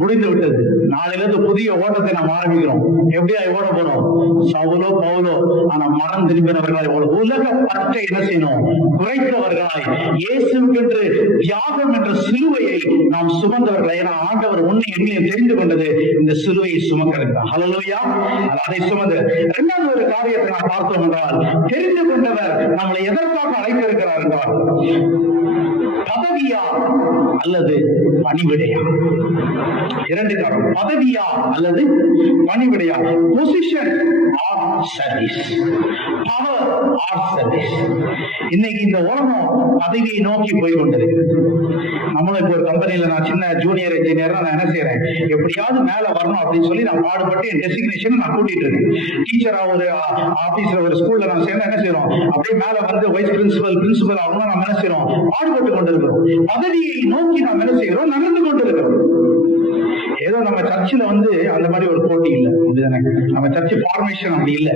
முடிந்து விட்டது. நாளிலிருந்து புதிய ஓட்டத்தை நாம் ஆரம்பிக்கிறோம். எப்படியா ஓட போறோம்? சவுலோ பவுலோ, ஆனா மனம் திரும்பினவர்களாய் உலக பற்றை என்ன செய்யணும்? குறைத்தவர்களாய் இயேசுக்கென்று தியாகம் என்ற சிலுவையை நாம் சுமந்தவர்கள். ஏன்னா ஆண்டவர் உன்னை என்னையும் தெரிந்து கொண்டது இந்த சிலுவையை சுமக்கிறது. ஹல்லேலூயா. அதை சுமந்து இரண்டாவது ஒரு காரியத்தை நாம் பார்த்தோம் என்றால், தெரிந்து கொண்டவர் நம்மளை எதற்காக அழைத்திருக்கிறார் என்றால், பதவியா அல்லது பணிவிடையா? இரண்டு காரணம், பதவியா அல்லது பணிவிடையா. Position or service, power or service. இன்னைக்கு இந்த உலகம் பதவியை நோக்கி போய் கொண்டிருக்கிறது. நம்மளும் இப்போ ஒரு கம்பெனியில நான் சின்ன ஜூனியர் இன்ஜினியர், நான் என்ன செய்யறேன்? எப்படியாவது மேல வரணும் அப்படின்னு சொல்லி நான் பாடுபட்டு என் டெசிக்னேஷன் நான் கூட்டிட்டு இருக்கேன். டீச்சரா ஒரு ஆபீஸ்ல ஒரு ஸ்கூல்ல நான் சேர்ந்து என்ன செய்யறோம்? அப்படியே மேல வந்து வைஸ் பிரின்சிபல் ஆகணும் நம்ம என்ன செய்யறோம்? பாடுபட்டு கொண்டிருக்கிறோம். பதவியை நோக்கி நாம் என்ன செய்யறோம்? நடந்து கொண்டிருக்கிறோம். ஏதோ நம்ம சர்ச்சில் வந்து அந்த மாதிரி ஒரு போட்டி இல்லை, அப்படிதானே? நம்ம சர்ச் ஃபார்மேஷன் அப்படி இல்லை.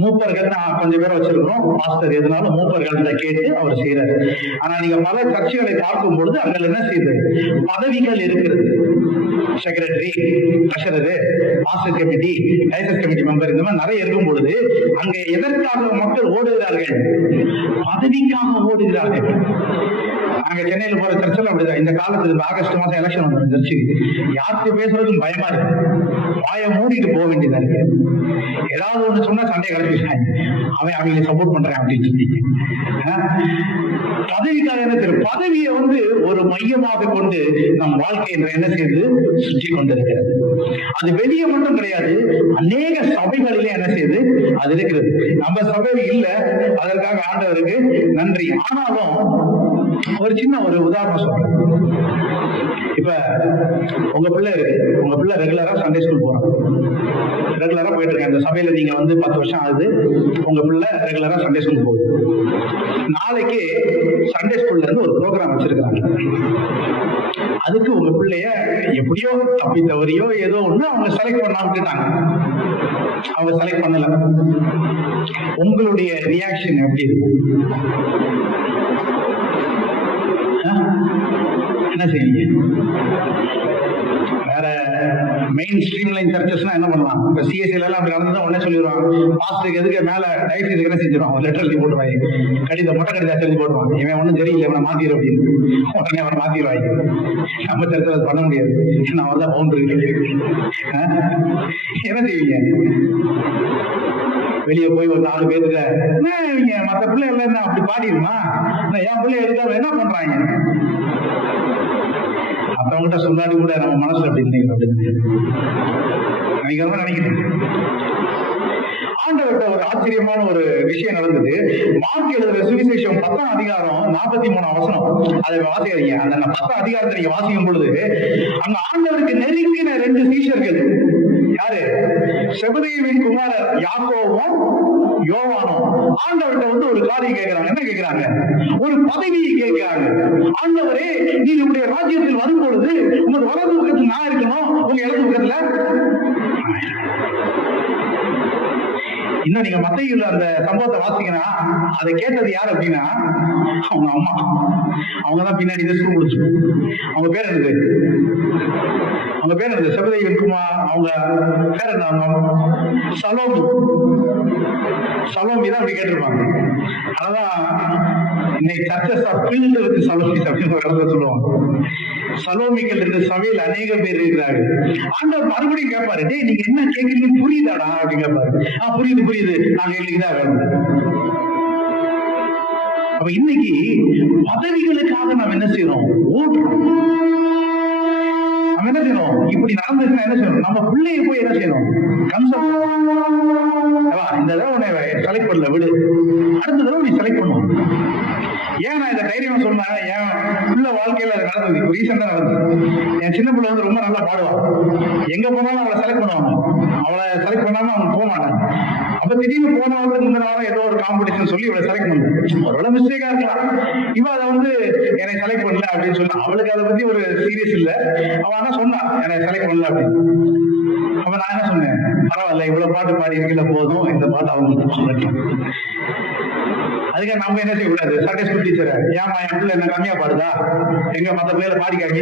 மூப்பர்கள் கொஞ்சம் பேரை வச்சிருக்கிறோம், மாஸ்டர் எதுனாலும் மூப்பர்கள்ட்ட கேட்டு அவர் செய்யறாரு. ஆனா நீங்க பல சர்ச்சைகளை பார்க்கும் பொழுது அங்க என்ன செய்யுது? பதவிகள் இருக்கிறது. Secretary, treasurer, master committee, licence committee member, இந்த மாதிரி நிறைய இருக்கும் பொழுது அங்க எதற்காக மக்கள் ஓடுகிறார்கள்? பதவிக்காக ஓடுகிறார்கள். நாங்க சென்னையில போற சர்ச்செல்லாம் அப்படிதான். இந்த காலத்துல ஆகஸ்ட் மாசம் எலெக்ஷன் வந்து சர்ச்சு யாருக்கு பேசுறதுக்கும் பயமா இருக்கு. வாயை மூடிட்டு போக வேண்டியதா இருக்கு. ஏதாவது ஒண்ணு சொன்னா சண்டை கிளப்பிடுறாங்க, அவன் அவங்களை சப்போர்ட் பண்றேன் அப்படின்னு சொல்லி. பதவிக்காக என்ன செய்யும்? பதவியை வந்து ஒரு மையமாக கொண்டு நம் வாழ்க்கை என்ன செய்து சுற்றி கொண்டிருக்கிறது. அது வெளியே மட்டும் கிடையாது, அநேக சபைகளிலே என்ன செய்யுது? அது இருக்கிறது. நம்ம சபையில் இல்ல, அதற்காக ஆண்டவருக்கு நன்றி. ஆனாலும் ஒரு சின்ன ஒரு உதாரணம் சொல்றேன். இப்ப உங்க பிள்ளை இருக்கு, உங்க பிள்ளை ரெகுலரா சண்டே ஸ்கூல் போறான், ரெகுலரா போயிட்டு இருக்கேன். அந்த சபையில நீங்க வந்து 10 வருஷம் ஆகுது, உங்க பிள்ளை ரெகுலரா சண்டே ஸ்கூல் போகுது. நாளைக்கு சண்டே ஸ்கூல்ல இருந்து ஒரு ப்ரோக்ராம் வச்சிருக்காங்க. அதுக்கு உங்க பிள்ளைய எப்படியோ தப்பி தவறியோ ஏதோ ஒண்ணு அவங்க செலக்ட் பண்ண விட்டுட்டாங்க. அவங்க செலக்ட் பண்ணல. உங்களுடைய ரியாக்ஷன் எப்படி இருக்கும்? என்ன செய்வீங்க? வேற மெயின் ஸ்ட்ரீம் லைன் சர்ச்சஸ்னா என்ன பண்ணலாம்? இப்ப சிஎஸ்சில எல்லாம் அப்படி நடந்தா உடனே சொல்லிடுவாங்க, பாஸ்டருக்கு எதுக்கு மேல டைஸ் என்ன செஞ்சிருவான், லெட்டர் எழுதி போட்டுருவாங்க, கடிதம் மொட்டை கடிதம் எழுதி போட்டுருவான், இவன் ஒன்றும் தெரியல இவனை மாத்திரும் அப்படின்னு உடனே அவனை மாத்திடுவாங்க. நம்ம சர்ச்சை பண்ண முடியாது, நான் அவர்தான் பவுண்டரி. என்ன செய்வீங்க? வெளியே போய் ஒரு 4 பேருக்கு மற்ற பிள்ளை எல்லாம் என்ன அப்படி பாடிடுமா, என் பிள்ளை எடுக்க என்ன பண்றாங்க, மற்றவங்கிட்ட சொல்லாடி கூட நம்ம மனசுல அப்படி நினைக்கிறேன். ஆண்டவர்கிட்ட ஒரு ஆச்சரியமான ஒரு விஷயம் நடந்தது. மார்க் எழுதுற சுவிசேஷம் 10ஆம் அதிகாரம் 43ஆம் வசனம், அதை வாசிக்கிறீங்க. அந்த 10ஆம் அதிகாரத்தை நீங்க வாசிக்கும் பொழுது அங்க ஆண்டவருக்கு நெருங்கின 2 சீஷர்கள் யாரு? செபதேயுவின் குமாரர் யாக்கோவும் யோவானும் ஆண்டவர்கிட்ட ஒரு காரியம் கேட்கிறாங்க. என்ன கேட்கிறாங்க? ஒரு பதவியை கேட்கிறாங்க. ஆண்டவரே, நீங்க உங்களுடைய ராஜ்யத்தில் வரும் பொழுது உங்க வலது பக்கத்தில் நான் இருக்கணும், உங்க இடது பக்கத்துல. இன்னும் நீங்க மத்தேயுல அந்த சம்பவத்தை வாசிங்கன்னா அதை கேட்டது யார் அப்படின்னா அவங்க அம்மா. அவங்கதான் பின்னாடி ஸ்கூல் முடிச்சு. அவங்க பேர் என்னது? அவங்க பேர் என்னது? செபதேயு இருக்குமா? அவங்க பேர் என்ன? சலோமி. சலோமி தான் அப்படி கேட்டிருப்பாங்க. அதான் இன்னைக்கு சர்ச்சஸ் ஆஃப் ஃபில்ட் வித் சலோமிஸ் அப்படின்னு ஒரு இடத்துல சொல்லுவாங்க. சலோமிகள் இருந்த சபையில் அநேக பேர் இருக்கிறாங்க. ஆண்டவர் மறுபடியும் கேட்பாரு, டே நீங்க என்ன கேட்கறீங்க புரியுதாடா அப்படின்னு கேட்பாரு. புரியுது புரியுது, நாங்க எங்களுக்குதான் வேணும். அப்ப இன்னைக்கு பதவிகளுக்காக நாம் என்ன செய்யறோம்? ஓடுறோம். நம்ம என்ன செய்யணும்? இப்படி நடந்துச்சுன்னா என்ன செய்யணும்? நம்ம பிள்ளைய போய் என்ன செய்யணும்? இந்த தடவை உன்னை செலக்ட் பண்ணல விடு, அடுத்த தடவை நீ செலக்ட் பண்ணுவோம். ஏன் நான் இதை தைரியமா சொன்னேன்? என் பிள்ளை வாழ்க்கையில அது நடந்தது. ரீசெண்டா நடந்தது. என் சின்ன பிள்ளை ரொம்ப நல்லா பாடுவான். எங்க போனாலும் அவளை செலக்ட் பண்ணுவாங்க. அவளை செலக்ட் பண்ணாம அவங்க போக மாட்டாங்க. அப்ப திடீர்னு போன வாரத்துக்கு முந்தின வாரம் ஏதோ ஒரு காம்படிஷன் சொல்லி இவளை செலக்ட் பண்ணுவோம். ஒருவேளை மிஸ்டேக்கா இருக்கலாம். இவ அதை என்னை செலக்ட் பண்ணல அப்படின்னு சொல்லி அவளுக்கு அதை பத்தி ஒரு சீரியஸ் இல்ல. அவ ஆனா சொன்னா என்னை செலக்ட் பண்ணல அப்படின்னு. அப்ப நான் என்ன சொன்னேன்? பரவாயில்ல, இவ்வளவு பாட்டு பாடி இருக்கல, போதும், இந்த பாட்டு அவங்களுக்கு பாடட்டும். அதுக்காக நம்ம என்ன செய்யக்கூடாது? சண்டே ஸ்கூல் டீச்சர், ஏமா என் பிள்ளை என்ன கம்மியா பாடுதா, எங்க மத்த பிள்ளைல பாடிக்காங்க.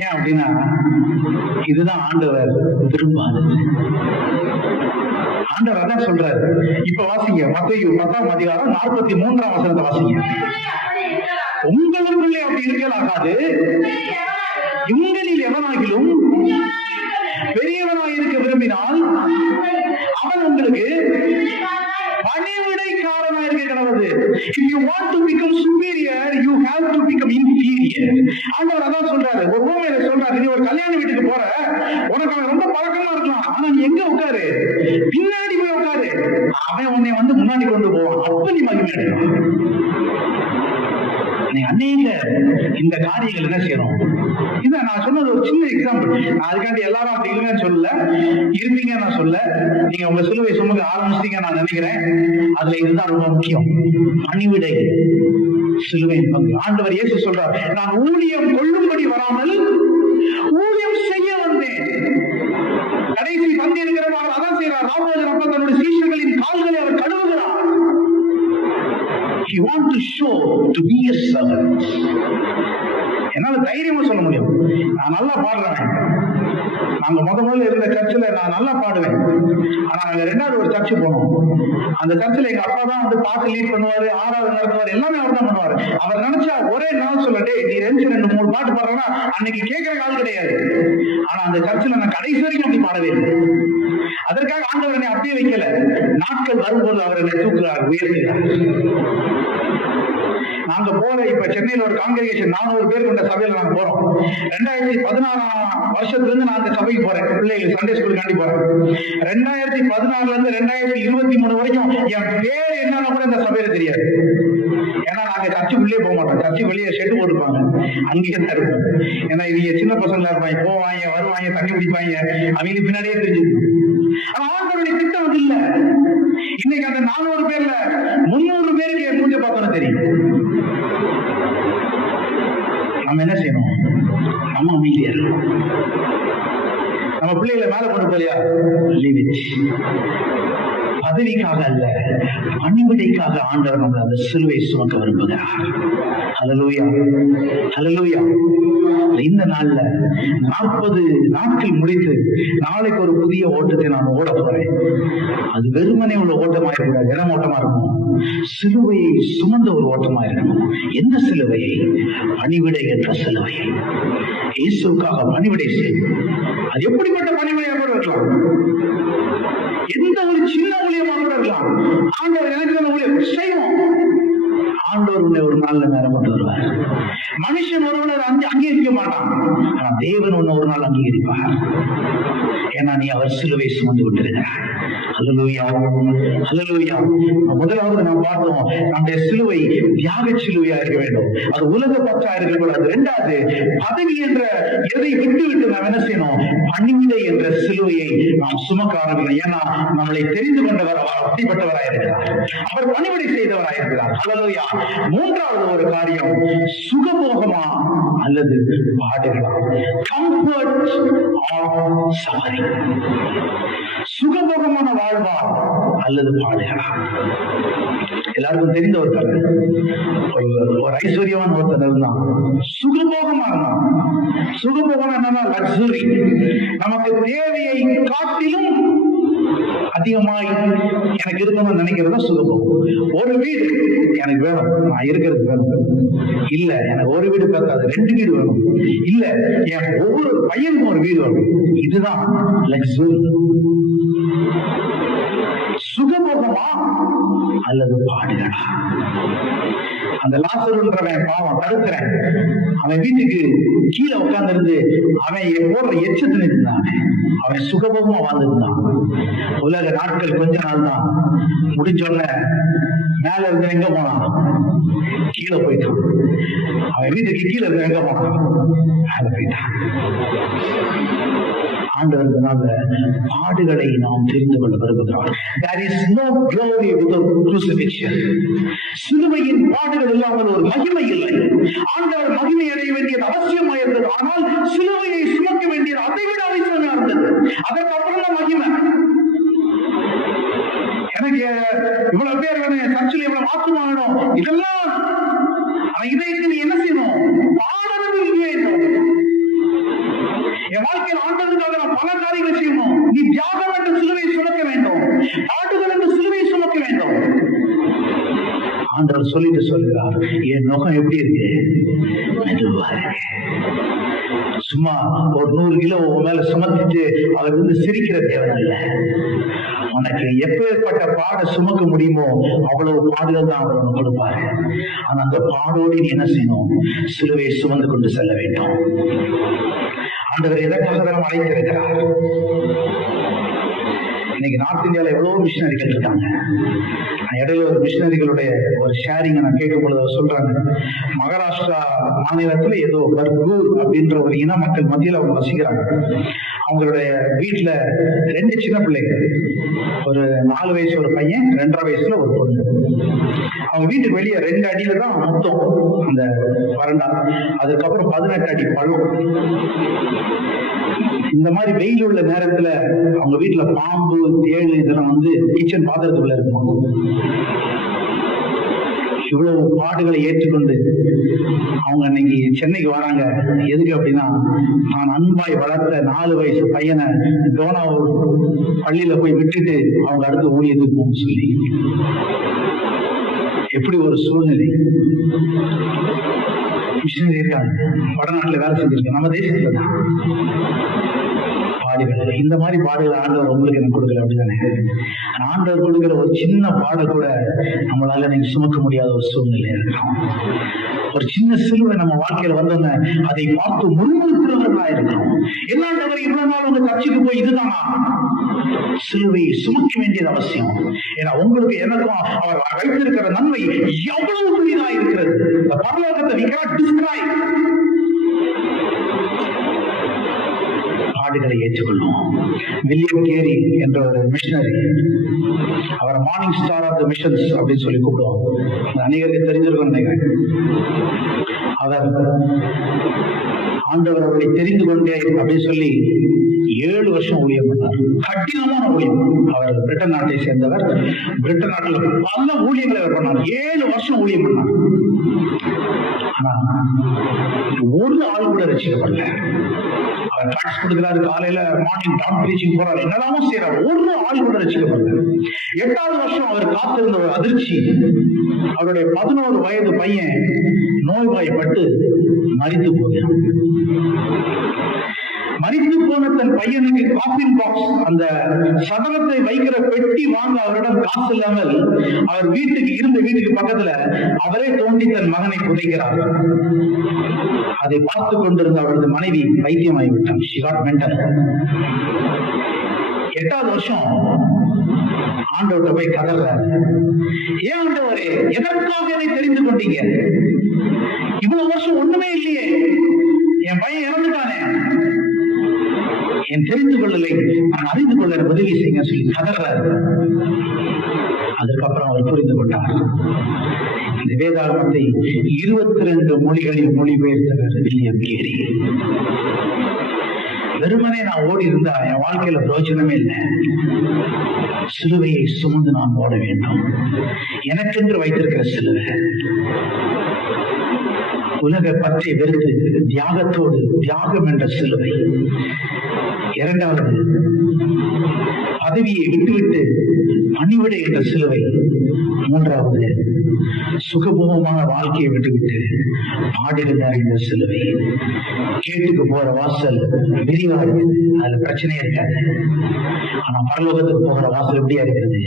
ஏன் அப்படின்னா இதுதான் ஆண்டவர் விரும்பாதது. ஆண்டவர் அதான் சொல்றாரு. இப்ப வாசிங்க, மத்தேயு 10ஆம் அதிகாரம் 43ஆம் வசனத்தை வாசிங்க. உங்களுக்குள்ளே அப்படி இருக்கலாகாது, உங்களில் எவனாகிலும் பெரியவனாக இருக்க விரும்பினால் அவன் உங்களுக்கு பணிவிடைக்காரனாக இருக்க கடவுது. If you want to become superior, you have to become inferior. ஆண்டவர் அதான் சொல்றாரு. ஒரு ஊமையில சொல்றாரு, நீ ஒரு கல்யாண வீட்டுக்கு போற, உனக்கு அவன் ரொம்ப பழக்கமா இருக்கலாம், ஆனா நீ எங்க உட்காரு? பின்னாடி போய் உட்காரு. அவன் உன்னை முன்னாடி கொண்டு போவான். அப்ப நீ மகிமை அடையலாம். அநேக இந்த காரியங்கள் என்ன செய்யணும்? இத நான் சொன்னது ஒரு சின்ன எக்ஸாம்பிள். நான் அதுக்காண்டி எல்லாரும் அப்படி இல்லைன்னு சொல்ல, இருப்பீங்க நான் சொல்ல, நீங்க உங்க சிலுவை சுமக்க ஆரம்பிச்சிட்டீங்க நான் நினைக்கிறேன். அதுல இதுதான் ரொம்ப முக்கியம், பணிவிடை, சிலுவை பங்கு. ஆண்டவர் இயேசு சொல்றார், நான் ஊழியம் கொள்ளும்படி வராமல் ஊழியம் செய்ய வந்தேன். கடைசி பந்தி இருக்கிறவர் அவர் அதான் செய்யறார். ராமோஜர் அப்ப தன்னுடைய சீஷர்களின் கால்களை அவர் கழுவுகிறார். He wants to show to be a servant. என்னால தைரியமா சொல்ல முடியும், நான் நல்லா பாடுறேன். நாங்க முதல்ல இருந்த சர்ச்சில் நான் நல்லா பாடுவேன். ஆனா நாங்க 2வது ஒரு சர்ச்சு போனோம். அந்த சர்ச்சில் எங்க அப்பா தான் பாட்டு லீட் பண்ணுவாரு, ஆராதனை நடத்துவாரு, எல்லாமே அவர் தான் பண்ணுவாரு. அவர் நினைச்சா ஒரே நாள் சொல்லட்டே நீ 2-3 பாட்டு பாடுறா அன்னைக்கு கேட்கிற கால் கிடையாது. ஆனா அந்த சர்ச்சில் நான் கடைசி வரைக்கும் அப்படி பாடவே இல்லை. அதற்காக ஆண்டவர் என்னை அப்படியே வைக்கல. நாட்கள் வரும்போது அவர் என்னை தூக்குறார், உயர்த்துகிறார். நாங்க போற இப்ப சென்னையில ஒரு காங்கிரிகேஷன் 400 பேர் கொண்ட சபையில நாங்க போறோம். 2016ஆம் வருஷத்துல இருந்து நான் அந்த சபைக்கு போறேன். பிள்ளைகள் சண்டே ஸ்கூலுக்காண்டி போறேன். 2016ல இருந்து 2023 வரைக்கும் என் பேர் என்னன்னு கூட இந்த சபையில தெரியாது. ஏன்னா நாங்க சர்ச்சுக்குள்ளேயே போக மாட்டோம். சர்ச்சு வெளியே ஷெட் போட்டுருப்பாங்க, அங்கேயே தான் இருப்போம். ஏன்னா இவங்க சின்ன பசங்களா இருப்பாங்க, போவாங்க வருவாங்க, தண்ணி குடிப்பாங்க, அவங்களுக்கு பின்னாடியே தெரிஞ்சு. ஆனா ஆண்டவருடைய திட்டம் அது இல்ல. இன்னைக்கு அந்த 400 பேர்ல 300 பேருக்கு மூஞ்ச பார்த்தோன்னு தெரியும். நம்ம பிள்ளைகளை மேல கொண்டு போலியா, leave it. பதவிக்காக அல்ல, பணிவிடைக்காக ஆண்டவர் நம்மளை அந்த சிலுவை சுமக்க விரும்புகிறார். ஹல்லேலூயா, ஹல்லேலூயா. இந்த நாள்ல 40 நாட்கள் முடித்து நாளைக்கு ஒரு புதிய ஓட்டத்தை நான் ஓட போறேன். அது வெறுமனே உள்ள ஓட்டமா இருக்கக்கூடாது, இடம் ஓட்டமா இருக்கணும். சிலுவையை சுமந்த ஒரு ஓட்டமா இருக்கணும். எந்த சிலுவையை? பணிவிடை என்ற சிலுவை. இயேசுக்காக பணிவிடை செய்யும். அது எப்படிப்பட்ட பணிவிடையாக கூட இருக்கலாம், எந்த ஒரு சின்ன ஊழியமாக கூட இருக்கலாம். ஆண்டவர் எனக்கு ஊழியம் செய்வோம். ஆண்டவர் உன்னை ஒரு நாள்ல நேரம் கொண்டு வருவார். மனுஷன் ஒருவனை அங்கீகரிக்க மாட்டான், ஆனா தேவன் உன்னை ஒரு நாள் அங்கீகரிப்பார். ஏன்னா நீ அவர் சிலுவை சுமந்து கொண்டிருக்கிறார். ஹல்லேலூயா, ஹல்லேலூயா. முதலாவது நாம் பார்த்தோம், நம்முடைய சிலுவை தியாக சிலுவையா இருக்க வேண்டும். அது உலக பற்றா இருக்கக்கூடாது. இரண்டாவது, பதவி என்ற எதை விட்டு விட்டு நாம் என்ன செய்யணும்? பணிவிடை என்ற சிலுவையை நாம் சுமக்க ஆரம்பிக்கணும். ஏன்னா நம்மளை தெரிந்து கொண்டவர் அவர் அப்படிப்பட்டவராக இருக்கிறார். அவர் பணிவிடை செய்தவராக இருக்கிறார். ஹல்லேலூயா. மூன்றாவது ஒரு காரியம், சுகபோகமா அல்லது பாடுகளா? Comfort or suffering. சுகபோகமான வாழ்வா அல்லது பாடுகளா? எல்லாருக்கும் தெரிந்த ஒரு கதை. ஒரு ஐஸ்வர்யவான் ஒருத்தர் இருந்தான், சுகபோகமா இருந்தான். சுகபோகம் என்னன்னா லக்ஸுரி. நமக்கு தேவையை காட்டிலும் அதிகமாய் எனக்கு இருக்கணும்னு நினைக்கிறதா சுகபோகம். ஒரு வீடு எனக்கு வேணும், நான் இருக்கிறது வேணும். இல்ல எனக்கு ஒரு வீடு பார்க்காது, 2 வீடு வேணும். இல்ல என் ஒவ்வொரு பையனுக்கும் ஒரு வீடு வேணும். இதுதான் லக்ஸுரி. சுகபோகமா அல்லது பாடுகளா? அந்த லாசருன்றவன் பாவம் தடுக்கிறேன், அவன் வீட்டுக்கு கீழே உட்கார்ந்து இருந்து அவன் போடுற எச்சத்துல இருந்தான். அவன் சுகபோகமா வாழ்ந்துருந்தான். உலக நாட்கள் கொஞ்ச நாள் தான். முடிஞ்சோடனே மேல இருந்து எங்க போனான்? கீழே போயிட்டான். அவன் வீட்டுக்கு கீழே இருந்து எங்க போனான்? மேல போயிட்டான். ஆண்டவர்களால பாடுகளை நாம் தெரிந்து கொள்ள விரும்புகிறோம். There is no glory without crucifixion. சிலுவையின் பாடுகள் இல்லாமல் ஒரு மகிமை இல்லை. ஆண்டவர் மகிமை அடைய வேண்டியது அவசியமாக இருந்தது. ஆனால் சிலுவையை சுமக்க வேண்டியது அதை விட அவசியமாக இருந்தது. அதற்கப்புறம் தான் மகிமை. எனக்கு இவ்வளவு பேர் வேணும், சர்ச்சில் இவ்வளவு மாற்றம் ஆகணும், இதெல்லாம் இதற்கு நீ என்ன செய்யணும்? பாடணும். என் வாழ்க்கையில் ஆண்டவருக்காக நான் பல காரியங்களை செய்யணும். நீ தியாகம் என்ற சிலுவையை சுமக்க வேண்டும், பாடுகள் என்ற சிலுவையை சுமக்க வேண்டும். ஆண்டவர் சொல்லிட்டு சொல்கிறார், என் நோக்கம் எப்படி இருக்கு? மெதுவா இருக்கு. சும்மா ஒரு 100 கிலோ மேல சுமத்திட்டு அவர் வந்து சிரிக்கிற தேவை இல்லை. உனக்கு எப்பேற்பட்ட பாட சுமக்க முடியுமோ அவ்வளவு பாடுகள் தான் அவர் உனக்கு கொடுப்பாரு. ஆனா அந்த பாடோடு நீ என்ன செய்யணும்? சிலுவையை சுமந்து கொண்டு செல்ல வேண்டும். ஆண்டவர் எதற்காக நாம் அழைத்திருக்கிறார்? இன்னைக்கு நார்த் இந்தியாவில் எவ்வளவு மிஷினரிகள் இருக்காங்க. இடையில ஒரு மிஷினரிகளுடைய ஒரு ஷேரிங் நான் கேட்கும் பொழுது சொல்றாங்க, மகாராஷ்டிரா மாநிலத்துல ஏதோ பர்கூர் அப்படின்ற ஒரு இன மக்கள் மத்தியில் அவங்க வசிக்கிறாங்க. அவங்களுடைய வீட்டுல 2 சின்ன பிள்ளைகள், ஒரு 4 வயசு ஒரு பையன், 2.5 வயசுல ஒரு பொண்ணு. அவங்க வீட்டுக்கு வெளியே 2 அடியில தான் மொத்தம் அந்த வறண்டா. அதுக்கப்புறம் 18 அடி பழம். இந்த மாதிரி வெயில் உள்ள நேரத்துல அவங்க வீட்டுல பாம்பு, தேள் இதெல்லாம் வந்து கிச்சன் பாத்திரத்துக்குள்ள இருக்கும். இவ்வளவு பாடுகளை ஏற்றுக்கொண்டு அவங்க இன்னைக்கு சென்னைக்கு வராங்க. எதுக்கு அப்படின்னா, நான் அன்பாய் வளர்த்த 4 வயசு பையனை டோனா பள்ளியில போய் விட்டுட்டு அவங்க அடுத்த ஊழியத்துக்கு போகும் சொல்லி. எப்படி ஒரு சூழ்நிலை! மிஷினரி இருக்காங்க, வடநாட்டுல வேலை செஞ்சிருக்காங்க, நம்ம தேசத்துல தான் பாடுகள். இந்த மாதிரி பாடுகள் ஆண்டவர் உங்களுக்கு எனக்கு கொடுக்கல, அப்படிதானே? ஆண்டவர் கொடுக்கிற ஒரு சின்ன பாடல் கூட நம்மளால நீங்க சுமக்க முடியாத ஒரு சூழ்நிலை இருக்கும். ஒரு சின்ன சிலுவை நம்ம வாழ்க்கையில வந்தோன்னு அதை பார்த்து முன்னிறுத்துறவர்களா இருக்கிறோம். எல்லாண்டவர் இவ்வளவு நாள் உங்க கட்சிக்கு போய் இதுதானா? சிலுவையை சுமக்க வேண்டியது அவசியம். ஏன்னா உங்களுக்கு எனக்கும் அவர் வைத்திருக்கிற நன்மை எவ்வளவு பெரிதா இருக்கிறது. இந்த பரலோகத்தை we cannot describe. பாடுகளை ஏற்றுக்கொள்ளும். வில்லியம் கேரி என்ற ஒரு மிஷனரி, அவர் morning star of the missions அப்படின்னு சொல்லி கூப்பிடுவாங்க. அநேகருக்கு தெரிஞ்சிருக்கும் நினைக்கிறேன். அவர் ஆண்டவர் அவரை தெரிந்து கொண்டே அப்படின்னு சொல்லி 7 வருஷம் ஊழியம் பண்ணார். கடினமான ஊழியம். அவர் பிரிட்டன் நாட்டை சேர்ந்தவர். பிரிட்டன் நாட்டில் பல ஊழியங்களை அவர் பண்ணார். 7 வருஷம் ஊழியம் பண்ணார். ஆனா ஒரு ஆள் கூட ரசிக்கப்படல. அவர் டாக்ஸ் கொடுக்கிறாரு, காலையில மார்னிங் டாக் பிரீச்சிங் போறாரு, என்னெல்லாமோ செய்யறாரு, ஒரு ஆள் கூட ரசிக்கப்படல. 8வது வருஷம் அவர் காத்திருந்த ஒரு அதிர்ச்சி. அவருடைய 11 வயது பையன் நோய்வாய்ப்பட்டு மரித்து போகிறான். மரித்து போன தன் பையனுக்கு காஃபின் பாக்ஸ், அந்த சதனத்தை வைக்கிற பெட்டி வாங்க அவரிடம் காசு இல்லாமல் அவர் வீட்டுக்கு பக்கத்துல அவரே தோண்டி தன் மகனை புதைக்கிறார். அதை பார்த்து கொண்டிருந்த அவரது மனைவி வைத்தியமாகிவிட்டான். She got mental. 8வது வருஷம் ஆண்டவர்கிட்ட போய் கதறாரு. ஏன் ஆண்டவரே, எதற்காக இதை தெரிந்து கொண்டீங்க? இவ்வளவு வருஷம் ஒண்ணுமே இல்லையே, என் பையன் இறந்துட்டானே, என் தெரிந்து கொள்ளலை, நான் அறிந்து கொள்ள உதவி செய்ய சொல்லி கதறாரு. அதற்கப்புறம் அவர் புரிந்து கொண்டார். இந்த வேதாகமத்தை 22 மொழிகளில் மொழிபெயர்த்தவர் வில்லியம் கேரி. வெறுமனே நான் ஓடி இருந்தா என் வாழ்க்கையில பிரயோஜனமே இல்லை. சிலுவையை சுமந்து நான் ஓட வேண்டும். எனக்கென்று வைத்திருக்கிற சிலுவை, உலக பற்றை வெறுத்து தியாகத்தோடு தியாகம் என்ற சிலுவை. 2வது பதவியை விட்டுவிட்டு பணிவிடை என்ற சிலுவை. 3வது சுகபோகமான வாழ்க்கையை விட்டுவிட்டு பாடுகின்ற இந்த சிலுவை. கேட்டுக்கு போற வாசல் விரிவா இருக்குது, அதுல பிரச்சனையே இருக்காது. ஆனா பரலோகத்துக்கு போகிற வாசல் எப்படியா இருக்கிறது?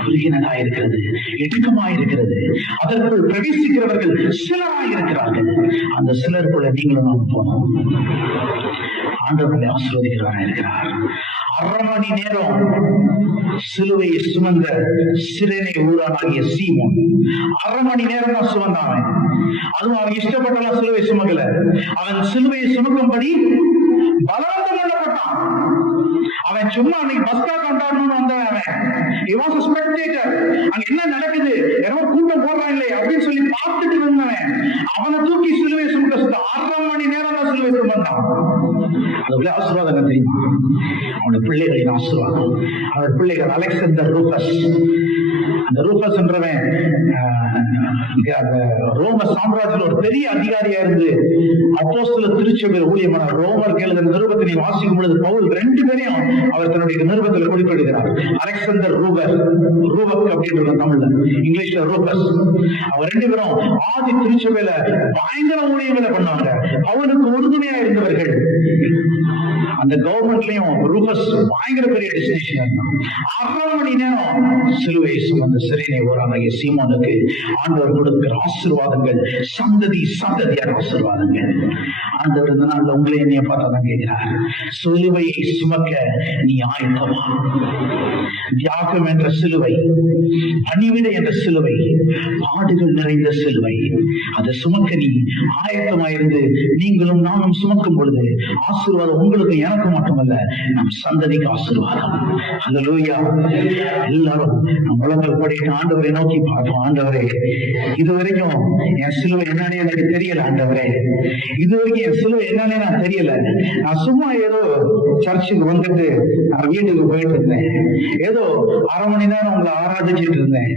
குறுகினதா இருக்கிறது, இடுக்கமா இருக்கிறது. அதற்குள் பிரவேசிக்கிறவர்கள் சிலராக இருக்கிறார்கள். அந்த சிலருக்குள்ள நீங்களும் நாம் போனோம். ஆண்டவர்களை ஆசீர்வதிக்கிறவராக இருக்கிறார். 1/2 மணி நேரம் சிலுவையை சுமந்த சிரேனை ஊரானாகிய சீமோன் 1/2 மணி நேரம் தான் சுமந்தான். அதுவும் அவன் இஷ்டப்பட்டலாம் சிலுவை சுமக்கல. அவன் சிலுவையை சுமக்கும்படி பலவந்தம் பண்ணப்பட்டான். அவன் சும்மா அன்னைக்கு பஸ்கா கொண்டாடணும்னு வந்தவன். அங்க என்ன நடக்குது, யாரோ கூட்டம் போடுறாங்களே அப்படின்னு சொல்லி பார்த்துட்டு இருந்தவன். அவனை தூக்கி சிலுவை சுமக்க 1/2 மணி நேரம் தான் சிலுவை சுமந்தான். அதுக்குள்ள ஆசீர்வாதம் தெரியுமா? அவனுடைய பிள்ளைகளின் ஆசீர்வாதம். அவருடைய பிள்ளைகள் அலெக்சாண்டர் ரூபஸ். அந்த ரூபஸ் என்றவன் ரோம சாம்ராஜ்யத்தில் ஒரு பெரிய அதிகாரியா இருந்து அப்போஸ்தலர் திருச்சபையில் ஊழியமான ரோமர் எழுதின நிருபத்தை நீ வாசிக்கும் பொழுது பவுல் 2 பேரையும் அவர் தன்னுடைய நிருபத்தில் குறிப்பிடுகிறார். அலெக்சாண்டர் ரூபக் அப்படின்ற தமிழ்ல, இங்கிலீஷ்ல ரூபஸ். அவர் 2 பேரும் ஆதி திருச்சபையில பயங்கர ஊழியங்களை பண்ணாங்க. பவுலுக்கு உறுதுணையா இருந்தவர்கள். அந்த கவர்மெண்ட்லயும் ரூபஸ் பயங்கர பெரிய டெஸ்டினேஷன் இருந்தான். 1/2 மணி நேரம் சிலுவை சுமந்த சிரேனை ஊரானாகிய சீமோனுக்கு ஆண்டவர் கொடுக்கிற ஆசீர்வாதங்கள் சந்ததியான ஆசீர்வாதங்கள். ஆண்டவர் இந்த நாள்ல உங்களை என்னைய பார்த்தாதான் கேட்கிறார், சிலுவையை சுமக்க நீ ஆயத்தமா? தியாகம் என்ற சிலுவை, பணிவிடை என்ற சிலுவை, பாடுகள் நிறைந்த சிலுவை, அதை சுமக்க நீ ஆயத்தமாயிருந்து நீங்களும் நானும் சுமக்கும் பொழுது ஆசீர்வாதம் உங்களுக்கு எனக்கு மட்டுமல்ல, நம் சந்ததிக்கு ஆசீர்வாதம். அல்லேலூயா. எல்லாரும் உலகம் படிக்க ஆண்டவரை நோக்கி பார்ப்போம். ஆண்டவரே, இதுவரைக்கும் என் சிலுவை என்னன்னு எனக்கு தெரியல. ஆண்டவரே, இதுவரைக்கும் என் சிலுவை என்னன்னு நான் தெரியல. நான் சும்மா ஏதோ சர்ச்சுக்கு வந்துட்டு நான் வீட்டுக்கு போயிட்டு இருந்தேன். ஏதோ 1/2 மணி நேரம் உங்களை ஆராதிச்சுட்டு இருந்தேன்.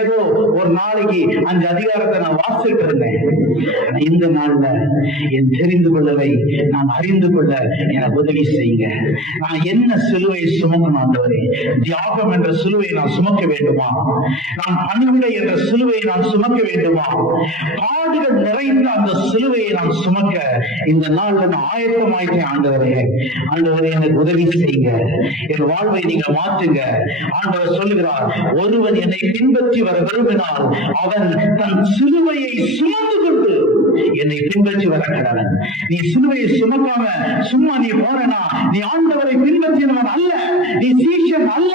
ஏதோ ஒரு நாளைக்கு 5 அதிகாரத்தை நான் வாசிட்டு இருந்தேன். இந்த நாள்ல என் தெரிந்து கொள்ளவை நான் அறிந்து கொள்ள எனக்கு உதவி செய்யுங்க. நான் என்ன சிலுவை சுமக்கணும் ஆண்டவரே? தியாகம் என்ற சிலுவை நான் சுமக்க வேண்டுமா? நான் பணிவிடை என்ற சிலுவை நான் சுமக்க வேண்டுமா? பாடுகள் நிறைந்த அந்த சிலுவையை நான் சுமக்க இந்த நாள்ல நான் ஆயத்தமாயிட்டேன். ஆண்டவரே, ஆண்டவரே எனக்கு உதவி செய்யுங்க. என் வாழ்வை நீங்க மாற்றுங்க. ஆண்டவர் சொல்லுகிறார், ஒருவன் என்னை பின்பற்றி வர விரும்பினால் அவன் தன் சிலுவையை சுமந்து கொண்டு என்னை பின்பற்றி வர கடவன். நீ சிலுவையை சுமக்காம சும்மா நீ போறனா, நீ ஆண்டவரை பின்பற்றினவன் அல்ல, நீ சீஷன் அல்ல.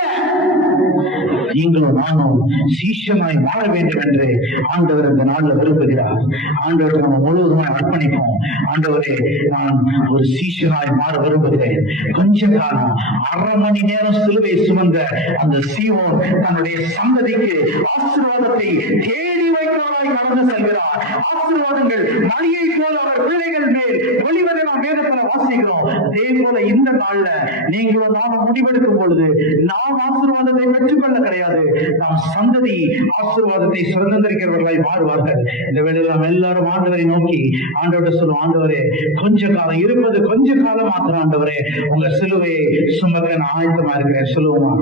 நீங்களும் நானும் சீஷனாய் வாழ வேண்டும் என்று ஆண்டவர் இந்த நாள்ல விரும்புகிறார். ஆண்டவரை நம்ம முழுவதுமாய் அர்ப்பணிப்போம். ஆண்டவரே, நான் ஒரு சீஷனாய் மாற விரும்புகிறேன். கொஞ்ச காலம் 1/2 மணி நேரம் சிலுவை சுமந்த அந்த சீமோன் தன்னுடைய சந்ததிக்கு ஆசீர்வாதத்தை தேடி போலாய் கடந்து செல்கிறார். ஆசீர்வாதங்கள் மழையை போல அவர் பிள்ளைகள் மேல் ஒளிவதை நாம் வேதத்துல வாசிக்கிறோம். அதே போல இந்த நாள்ல நீங்களும் நாம முடிவெடுக்கும் பொழுது நாம் ஆசீர்வாதத்தை பெற்றுக்கொள்ள கிடையாது, நாம் சந்ததி ஆசீர்வாதத்தை சுதந்திரிக்கிறவர்களாய் மாறுவார்கள். இந்த வேளையில் நாம் எல்லாரும் ஆண்டவரை நோக்கி ஆண்டவரை சொல்லுவோம், ஆண்டவரே கொஞ்ச காலம் இருப்பது கொஞ்ச காலம் மாத்திரம், ஆண்டவரே உங்க சிலுவையை சுமக்க நான் ஆயத்தமா இருக்கிறேன் சொல்லுவோமா?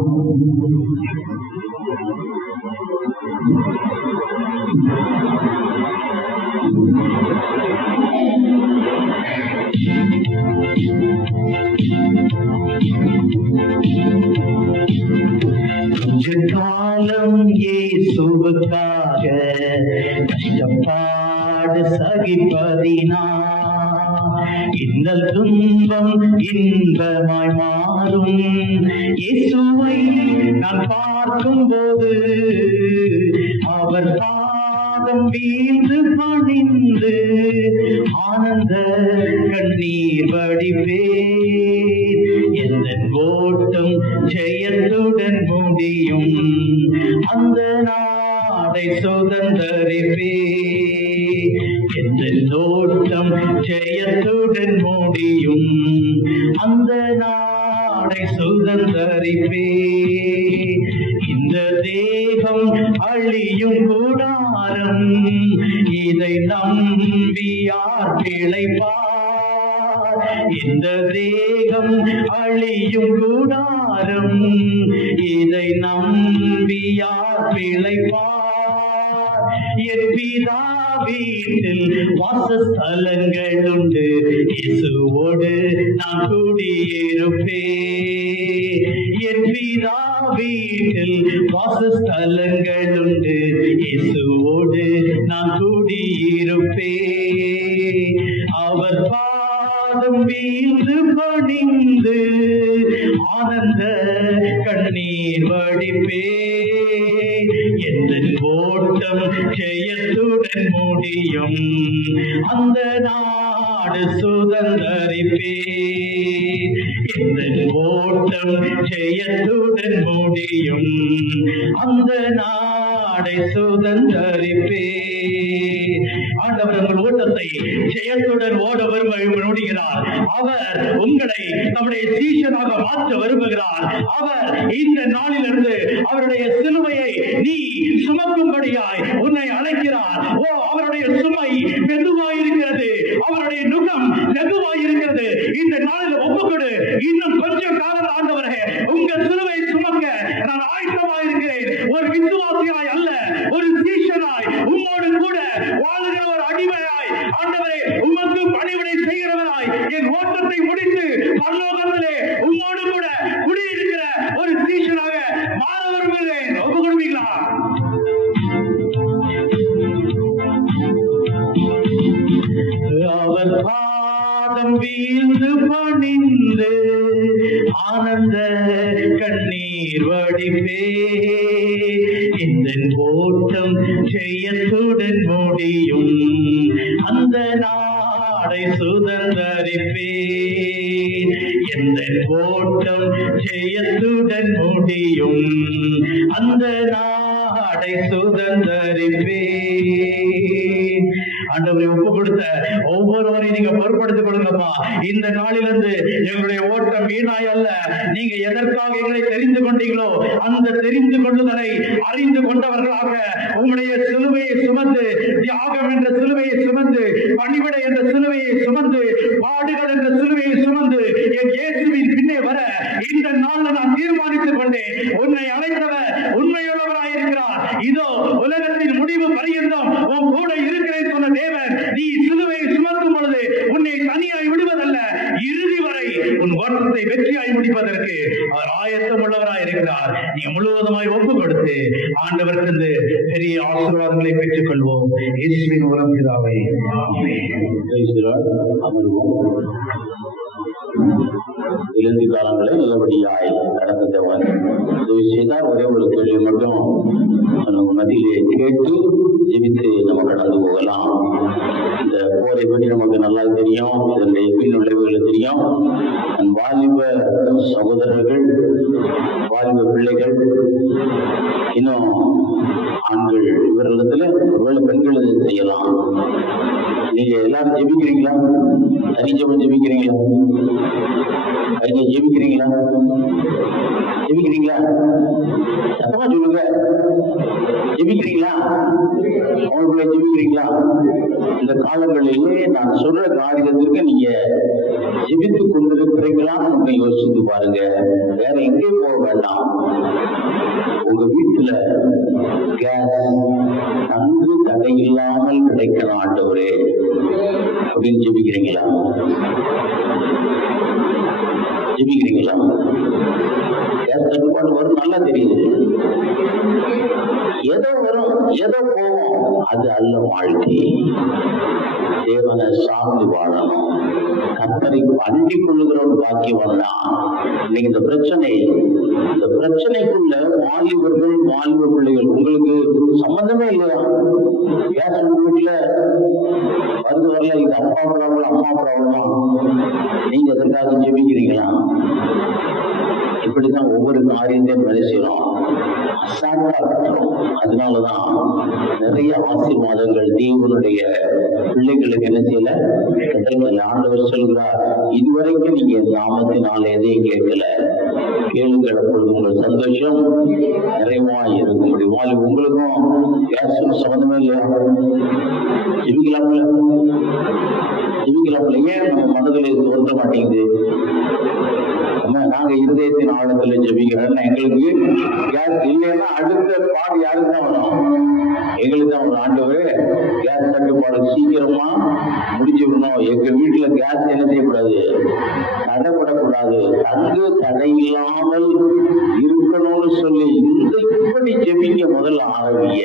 கொஞ்ச காலம் இயேசுவுக்காக கஷ்டப்பாடு சகிப்பதினா இன்னல் துன்பம் இன்பமாய் மாறும். இயேசுவை நான் பார்க்கும் போது அவர் பாதம் வீழ்ந்து பணிந்து ஆனந்த கண்ணீர் வடிப்பேன். எந்த ஓட்டம் ஜெயத்துடன் முடியும், அந்த நாடை சுதந்தரிப்பேன். எந்த ஓட்டம் ஜெயத்துடன் முடியும், அந்த நாடை சுதந்தரிப்பேன். இந்த தேகம் அழியும் கூடாரம், இதை நம்பியார் பிழைப்பார். இந்த தேகம் அழியும் கூடாரம், இதை நம்பியார் பிழைப்பார். என் பிதா வீட்டில் வாசஸ்தலங்கள் உண்டு, இயேசுவோடு நான் குடியிருப்பேன். என் பிதா வீட்டில் வாசஸ்தலங்கள் உண்டு, இயேசுவோடு நான் குடியிருப்பேன். அவர் பாதம் வீழ்ந்து பணிந்து ஆனந்த கண்ணீர் வடிப்பேன். எந்த ஓட்டம் ஜெயத்துடன் முடியும், அந்த நாடு சுதந்தரிப்பேன். எந்த ஓட்டம் ஜெயத்துடன் முடியும், அந்த நாடை சுதந்தரிப்பேன். ஆண்டவர் உங்கள் ஓட்டத்தை ஜெயத்துடன் ஓட விரும்புகிறார். அவர் உங்களை நம்முடைய சீஷனாக மாற்ற விரும்புகிறார். அவர் இந்த நாளிலிருந்து அவருடைய சிலுவையை நீ சுமக்கும்படியாய் உன்னை அழைக்கிறார். ஓ, அவருடைய சுமை மெதுவாயிருக்கிறது, அவருடைய நுகம் லகுவாயிருக்கிறது. இந்த நாளில் ஒப்புக்கொடு. இன்னும் கொஞ்சம் காலம் ஆண்டவரே உங்க சிலுவை சுமக்க நான் ஆயத்தமாயிருக்கிறேன். ஒரு விசுவாசியாய் அல்ல, ஒரு சீஷனாய் உம்மோடு கூட வாழுகிற ஒரு அடிமையாய் ஆண்டவரே உமக்கு பணிவிடை செய்கிறவராய் என் ஓட்டத்தை முடித்து பரலோகத்திலே உம்மோடு கூட குடியிருக்கிற ஒரு சீஷனாக மாற விரும்புகிறேன். ஒப்பு கொடுப்பீங்களா? அவர் பாதம் வீழ்ந்து பணிந்து ஆனந்த கண்ணீர் வடிப்பேன். இந்த ஓட்டம் ஜெயத்துடன் முடியும், அந்த நாடை சுதந்தரிப்பேன். எந்த ஓட்டம் ஜெயத்துடன் முடியும், அந்த நாடை சுதந்தரிப்பேன். ஆண்டவரை ஒப்பு கொடுத்த ஒவ்வொருவரையும் நீங்க பொறுப்படுத்திக் கொள்ளுங்கப்பா. இந்த நாளிலிருந்து எங்களுடைய ஓட்டம் வீணாய் அல்ல, நீங்க எதற்காக எங்களை தெரிந்து கொண்டீங்களோ அந்த தெரிந்து கொள்ளுதலை அறிந்து கொண்டவர்களாக உங்களுடைய சிலுவையை சுமந்து, தியாகம் என்ற சிலுவையை சுமந்து, பணிவிடை என்ற சிலுவையை சுமந்து, பாடுகள் என்ற சிலுவையை சுமந்து என் இயேசுவின் பின்னே வர இந்த நாள்ல நான் தீர்மானித்துக் கொண்டேன். உன்னை அழைத்தவர் உண்மையுள்ளவராயிருக்கிறார். இதோ உலகத்தின் முடிவு பரியந்தம் உன் கூட இருக்கிறேன் சொன்ன தேவன், நீ சிலுவையை சுமக்கும் பொழுது உன்னை தனியாய் விடுவதல்ல, இறுதி வரை உன் ஓட்டத்தை வெற்றியாய் முடிப்பதற்கு அவர் ஆயத்தம் உள்ளவராய் இருக்கிறார். நீ முழுவதுமாய் ஒப்பு கொடுத்து ஆண்டவருக்கு பெரிய ஆசீர்வாதங்களை பெற்றுக் கொள்வோம். இயேசுவின் மூலம் பிதாவே, ஆமென். அமர்வோம். இறுதி காலங்களை நல்லபடியாய் கடந்தவன் உதவி செய்தார். ஒரே ஒரு கேள்வி மட்டும் நமக்கு மத்தியிலே கேட்டு ஜெபித்து நம்ம கடந்து போகலாம். இந்த போரை பற்றி நமக்கு நல்லா தெரியும், இதனுடைய பின் விளைவுகள் தெரியும். வாலிப சகோதரர்கள், வாலிப பிள்ளைகள், இன்னும் ஆண்கள், இவர்களிடத்துல ஒருவேளை பெண்கள் இதை செய்யலாம். நீங்க எல்லாரும் ஜெபிக்கிறீங்களா? தனி ஜெபம் ஜெபிக்கிறீங்களா? ஜெபிக்கிறீங்களா? ஜெபிக்கிறீங்களா? சத்தமா சொல்லுங்க. ஜெபிக்கிறீங்களா? அவங்களுக்குள்ள ஜெபிக்கிறீங்களா? இந்த காலங்களிலே நான் சொல்ற காரியத்திற்கு நீங்க ஜெபித்து கொண்டிருக்கிறீங்களான்னு யோசிச்சு பாருங்க. வேற எங்கேயும் போக வேண்டாம். உங்க வீட்டுல கேஸ் நன்கு தடை இல்லாமல் கிடைக்கணும் ஆண்டவரே அப்படின்னு ஜெபிக்கிறீங்களா? ஜெபிக்கிறீங்களா? கேஸ் தட்டுப்பாடு வரும், நல்லா தெரியுது. ஏதோ வரும், ஏதோ போகும், அது அல்ல வாழ்க்கை. தேவனை சார்ந்து வாழணும். கர்த்தரை அண்டிக் கொள்ளுகிற ஒரு பாக்கியவான் தான். இன்னைக்கு இந்த பிரச்சனைக்குள்ள வாலிபர்கள், வாலிப பிள்ளைகள், உங்களுக்கு சம்பந்தமே இல்லையா? கேஸ் வீட்டுல வருது வரல, இது அப்பா ப்ராப்ளம், அம்மா ப்ராப்ளமா? நீங்க எதற்காக ஜெபிக்கிறீங்களா? இப்படிதான் ஒவ்வொரு காரியத்தையும் மனுஷனும் அசால்ட்டா இருக்கிறோம். அதனாலதான் நிறைய ஆசீர்வாதங்கள் தேவனுடைய பிள்ளைகளுக்கு என்ன செய்யல கிடைக்கல. ஆண்டவர் சொல்கிறார், இதுவரைக்கும் நீங்க நாமத்தினால எதையும் கேட்கல, கேளுங்கள், அப்பொழுது உங்கள் சந்தோஷம் நிறைவா இருக்க முடியும். உங்களுக்கும் கேஸ் சம்பந்தமே இல்லையா? ஜெபிக்கலாம்ல? ஜெபிக்கலாம்ல? ஏன் நம்ம மனதில் தோன்ற மாட்டேங்குது? நாங்க இருதயத்தின் ஆழத்துல ஜெபிக்கிறோம். எங்களுக்கு கேஸ் இல்லைன்னா அடுத்த பாடு யாருக்கு தான் வரும்? எங்களுக்கு தான் ஒரு ஆண்டவர் கேஸ் தட்டுப்பாடு சீக்கிரமா முடிஞ்சு விடணும். எங்க வீட்டுல கேஸ் என்ன செய்யக்கூடாது, தடைப்படக்கூடாது, தங்கு தடை இல்லாமல் இருக்கணும்னு சொல்லி இந்த இப்படி ஜெபிக்க முதல்ல ஆரம்பிங்க.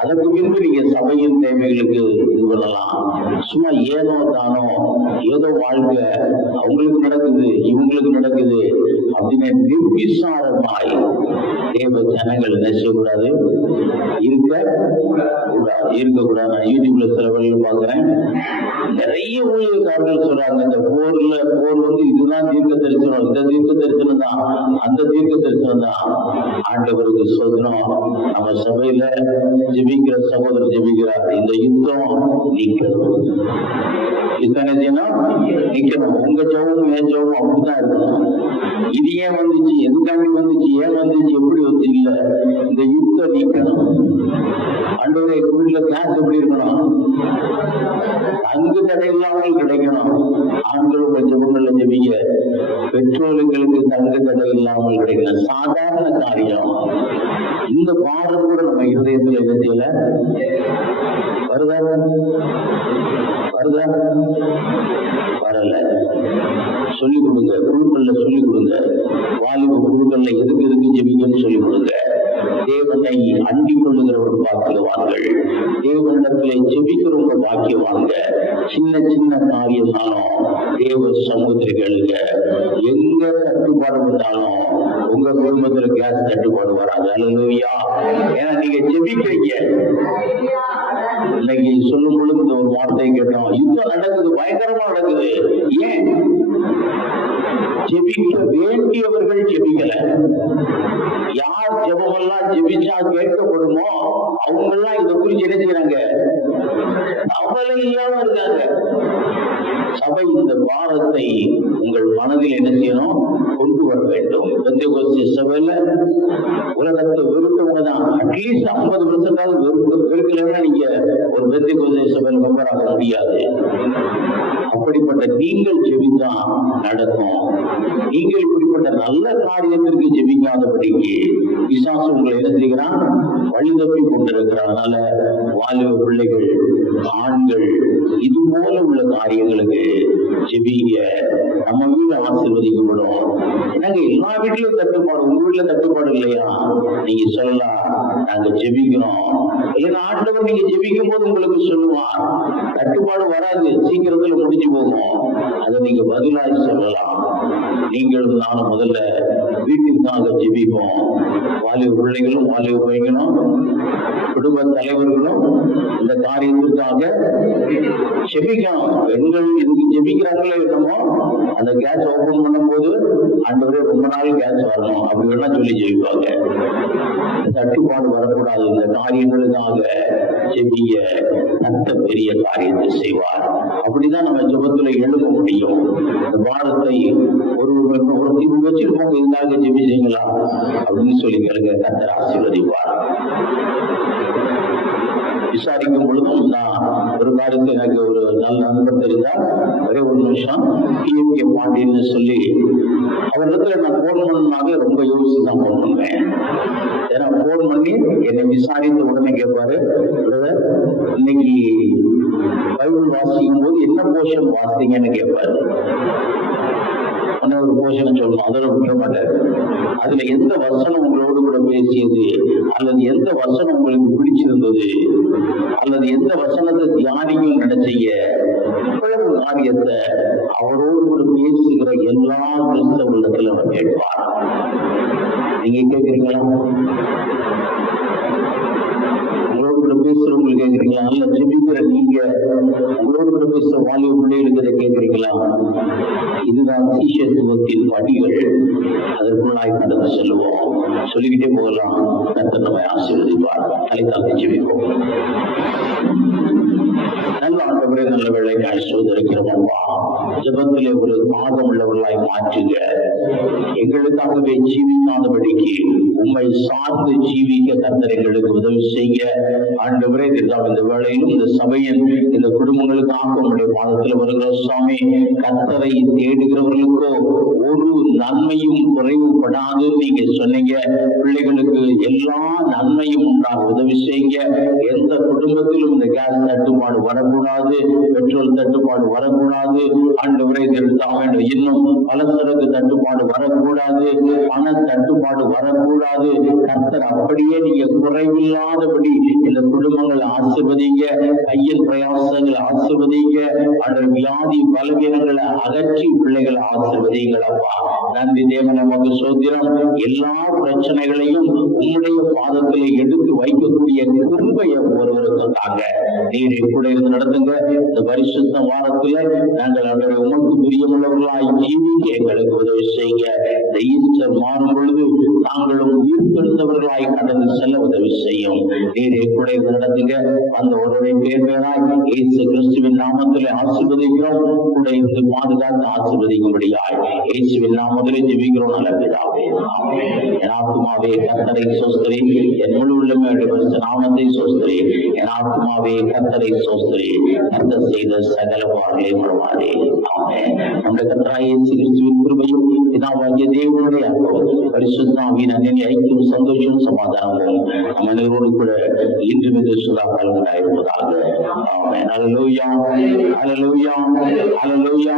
அதற்கு பின்பு நீங்க சபையின் தேவைகளுக்கு இது பண்ணலாம். சும்மா ஏதோ தானோ ஏதோ வாழ்க்கை அவங்களுக்கு நடக்குது, இவங்களுக்கு நடக்குது அப்படின்னு நிர்விசாரமாய் தேவ ஜனங்கள் என்ன செய்யக்கூடாது, இருக்கக்கூடாது. நான் யூடியூப்ல சில வழியில பாக்குறேன், நிறைய ஊழியக்காரர்கள் சொல்றாங்க, இந்த போர் இதுதான் தீர்க்க தரிசனம், இந்த தீர்க்க தரிசனம் தான், அந்த தீர்க்க தரிசனம் தான். ஆண்டவருக்கு சோதனம். நம்ம சபையில ஜெபிக்கிற சகோதரர் ஜெபிக்கிறார், இந்த யுத்தம் நீக்கணும், நிக்கணும். உங்க ஜெபமும் என் ஜெபமும் அப்படிதான் இருக்கணும். இது ஏன் வந்துச்சு, எதுக்காண்டி வந்துச்சு, ஏன் வந்துச்சு, எப்படி வந்து இல்ல, இந்த யுத்தம் நீக்கணும். ஆண்டவரே வீட்டுல கிளாஸ் எப்படி இருக்கணும், அங்கு தடை இல்லாமல் கிடைக்கணும். ஆண்களோட ஜெபங்கள்ல ஜெபிக்க, பெற்றோர்களுக்கு தங்கு தடை இல்லாமல் கிடைக்கணும். சாதாரண காரியம். இந்த பாடம் கூட நம்ம இருதயத்துல என்ன செய்யல, வருதா வரல. சொல்லிக் கொடுங்க, குழுக்கள்ல சொல்லிக் கொடுங்க, வாலிப குழுக்கள்ல எதுக்கு ஜெபிக்கணும்னு சொல்லிக் கொடுங்க. தேவனை அண்டிக் கொள்ளுகிற ஒரு பாக்கியவான்கள், தேவனிடத்திலே ஜெபிக்கிற ஒரு பாக்கியவான்க. சின்ன சின்ன காரியம்னாலும் தேவ சகோதரிகளுக்கு எங்க தட்டுப்பாடு வந்தாலும் உங்க குடும்பத்துல கேஸ் தட்டுப்பாடு வராது. அல்லேலூயா. ஏன்னா நீங்க ஜெபிக்கிறீங்க. இன்னைக்கு சொல்லும் பொழுது இந்த ஒரு வார்த்தை கேட்டோம், யுத்தம் நடக்குது, பயங்கரமா நடக்குது. ஏன்? ஜெபிக்க வேண்டியவர்கள் ஜெபிக்கல. யார் ஜெபமெல்லாம் ஜெபிச்சா கேட்கப்படுமோ அவங்க எல்லாம் இதை குறிச்சு என்ன செய்யறாங்க, அவளை இல்லாம இருக்காங்க. சபை இந்த பாரத்தை உங்கள் மனதில் என்ன செய்யணும், கொண்டு வர வேண்டும். பெந்தேகோஸ்தே சபையில உலகத்தை வெறுத்தவங்க தான். அட்லீஸ்ட் 50% வெறுக்கலன்னா நீங்க ஒரு பெந்தேகோஸ்தே சபையில மெம்பர் ஆக முடியாது. அப்படிப்பட்ட நீங்கள் ஜெபித்தான் நடக்கும். நீங்கள் இப்படிப்பட்ட நல்ல காரியத்திற்கு ஜெபிக்காதபடிக்கு பிசாசு உங்களை என்ன செய்கிறான்? வழி தப்பி கொண்டிருக்கிறான். அதனால வாலிப பிள்ளைகள், ஆண்கள் இது போல உள்ள காரியங்களுக்கு ஜெபிங்க. நம்ம வீடு ஆசீர்வதிக்கப்படும். எனக்கு எல்லா வீட்லயும் தட்டுப்பாடு, உங்க வீட்டுல தட்டுப்பாடு இல்லையா? நீங்க சொல்லலாம், நாங்க ஜெபிக்கிறோம். இல்லைன்னா ஆண்டவர் நீங்க ஜெபிக்கும் போது உங்களுக்கு சொல்லுவான். தட்டுப்பாடு வராது, சீக்கிரத்துல முடிஞ்சு போகும். அதை நீங்க பதிலாகி சொல்லலாம். நீங்களும் நானும் முதல்ல வீட்டுக்காக ஜெபிப்போம். வாலிப பிள்ளைகளும் வாலிப பையனும் குடும்ப தலைவர்களும் இந்த காரியத்திற்காக ஜெபிக்கணும். பெண்கள் இதுக்கு ஜெபிக்கிறாங்களோ என்னமோ, அந்த கேஸ் ஓபன் பண்ணும் போது ஆண்டவரே ரொம்ப நாள் கேஸ் வரணும் அப்படி வேணா சொல்லி ஜெபிப்பாங்க. தட்டுப்பாடு வரக்கூடாது. இந்த காரியங்களுக்காக ஜெபிக்க நல்ல பெரிய காரியத்தை செய்வார். அப்படிதான் நம்ம ஜெபத்துல எழுத முடியும். இந்த பாரத்தை ஒரு வச்சிருப்போங்க, இதுக்காக ஜெபிச்சீங்களா அப்படின்னு சொல்லி கேளுங்க. கர்த்தர் ஆசீர்வதிப்பார். விசாரிக்கும் பொழுதும் நான் ஒரு காரியத்தை, எனக்கு ஒரு நல்ல நண்பர் தெரிந்தால் ஒரே ஒரு நிமிஷம் PMK பாண்டியன்னு சொல்லி அவரிடத்துல நான் போன் பண்ணாக ரொம்ப யோசிச்சு தான் போன் பண்ணுவேன். ஏன்னா போன் பண்ணி என்னை விசாரித்த உடனே கேட்பாரு, இன்னைக்கு பைபிள் வாசிக்கும் போது என்ன போஷன் வாசிங்கன்னு கேட்பாரு. ஒரு போஷன் சொல்லணும், அதோட விட மாட்டாரு. அதுல எந்த வசனம் உங்களோடு கூட பேசியது, அல்லது எந்த வசனம் உங்களுக்கு பிடிச்சிருந்தது, அல்லது எந்த வசனத்தை தியானிக்கும் நினைச்சீங்க, இவ்வளவு காரியத்தை அவரோடு கூட பேசுகிற எல்லா கிறிஸ்தவத்தில் அவர் கேட்பார். நீங்க கேட்கிறீங்களா? உங்களோடு கூட பேசுறவங்களுக்கு கேட்கிறீங்களா? அல்ல ஜெபிக்கிற நீங்க உங்களோடு கூட பேசுற வாலிப பிள்ளைகளுக்கு கேட்கிறீங்களா? இதுதான் சீஷத்துவத்தின் படிகள். அதற்குள்ளாய் கடந்து செல்லுவோம். சொல்லிக்கிட்டே போகலாம். கர்த்தர் நம்மை ஆசீர்வதிப்பார். தலைத்தாழ்த்தி ஜெபிப்போம். நல்ல ஆண்டவரே, நல்ல வேளைக்காய் சோதரிக்கிறோம்ப்பா. ஜெபத்திலே ஒரு ஆர்வம் உள்ளவர்களாய் மாற்றுங்க. எங்களுக்காகவே ஜீவிக்காதபடிக்கு உம்மை சார்ந்து ஜீவிக்க கர்த்தர் எங்களுக்கு உதவி செய்ய ஆண்டவரே. இந்த வேளையிலும் இந்த சபையின் இந்த குடும்பங்களுக்காக உங்களுடைய பாதத்தில் வருகிற சுவாமி, கர்த்தரை தேடுகிறவர்களுக்கோ ஒரு நன்மையும் குறைவுபடாது நீங்க சொன்னீங்க. பிள்ளைகளுக்கு எல்லா நன்மையும் உண்டாக உதவி செய்யுங்க. எந்த குடும்பத்திலும் இந்த கேஸ் தட்டுப்பாடு வரக்கூடாது, பெட்ரோல் தட்டுப்பாடு வரக்கூடாது. ஆண்டவரே இன்னும் பலசரக்கு தட்டுப்பாடு வரக்கூடாது, பண தட்டுப்பாடு வரக்கூடாது. கர்த்தர் அப்படியே நீங்க குறைவில்லாதபடி இந்த குடும்பங்கள் ஆசீர்வதிங்க. கையின் பிரயாசங்களை ஆசீர்வதிங்க. அந்த வியாதி பலவீனங்களை அகற்றி பிள்ளைகளை ஆசீர்வதிங்களப்பா. நன்றி தேவன், நமக்கு சோத்திரம். எல்லா பிரச்சனைகளையும் உம்முடைய பாதத்திலே எடுத்து வைக்கக்கூடிய கிருபையை ஒருவருக்காக நீர் கூட இருந்து நடத்துங்க. இந்த பரிசுத்த வாரத்துல நாங்கள் அவருடைய உமக்கு பிரியமுள்ளவர்களாய் ஜீவிக்க எங்களுக்கு உதவி செய்யுங்க. இந்த ஈஸ்டர் மாறும் பொழுது நாங்களும் உயிர்த்தெழுந்தவர்களாய் கடந்து செல்ல உதவி செய்யும். நீர் கூட இருந்து நடத்துங்க. அந்த ஒருவரை பேராய் இயேசு கிறிஸ்துவின் நாமத்திலே ஆசீர்வதிக்கிறோம். கூட இருந்து பாதுகாத்து ஆசீர்வதிக்கும்படியாய் இயேசுவின் நாமத்திலே ஜெபிக்கிறோம். நல்ல பிதாவே, ஆமென். என் ஆத்துமாவே கர்த்தரை சோஸ்திரி, என் முழு உள்ளமே நாமத்தை சோஸ்திரி. என் ஆத்துமாவே கர்த்தரை சோஸ்திரி, கர்த்தர் செய்த சகல பாவங்களை மறவாதே. ஆமென். நம்முடைய கர்த்தராகிய இயேசு கிறிஸ்துவின் கிருபையும் பிதாவாகிய தேவனுடைய அன்பும் பரிசுத்த ஆவியின் அன்பின் ஐக்கியமும் சந்தோஷமும் சமாதானமும் நம்ம அனைவரோடு கூட இன்றும் இந்த சுதாக்கள் உண்டாயிருப்பதாக. ஆமென். அல்லேலூயா, அல்லேலூயா, அல்லேலூயா.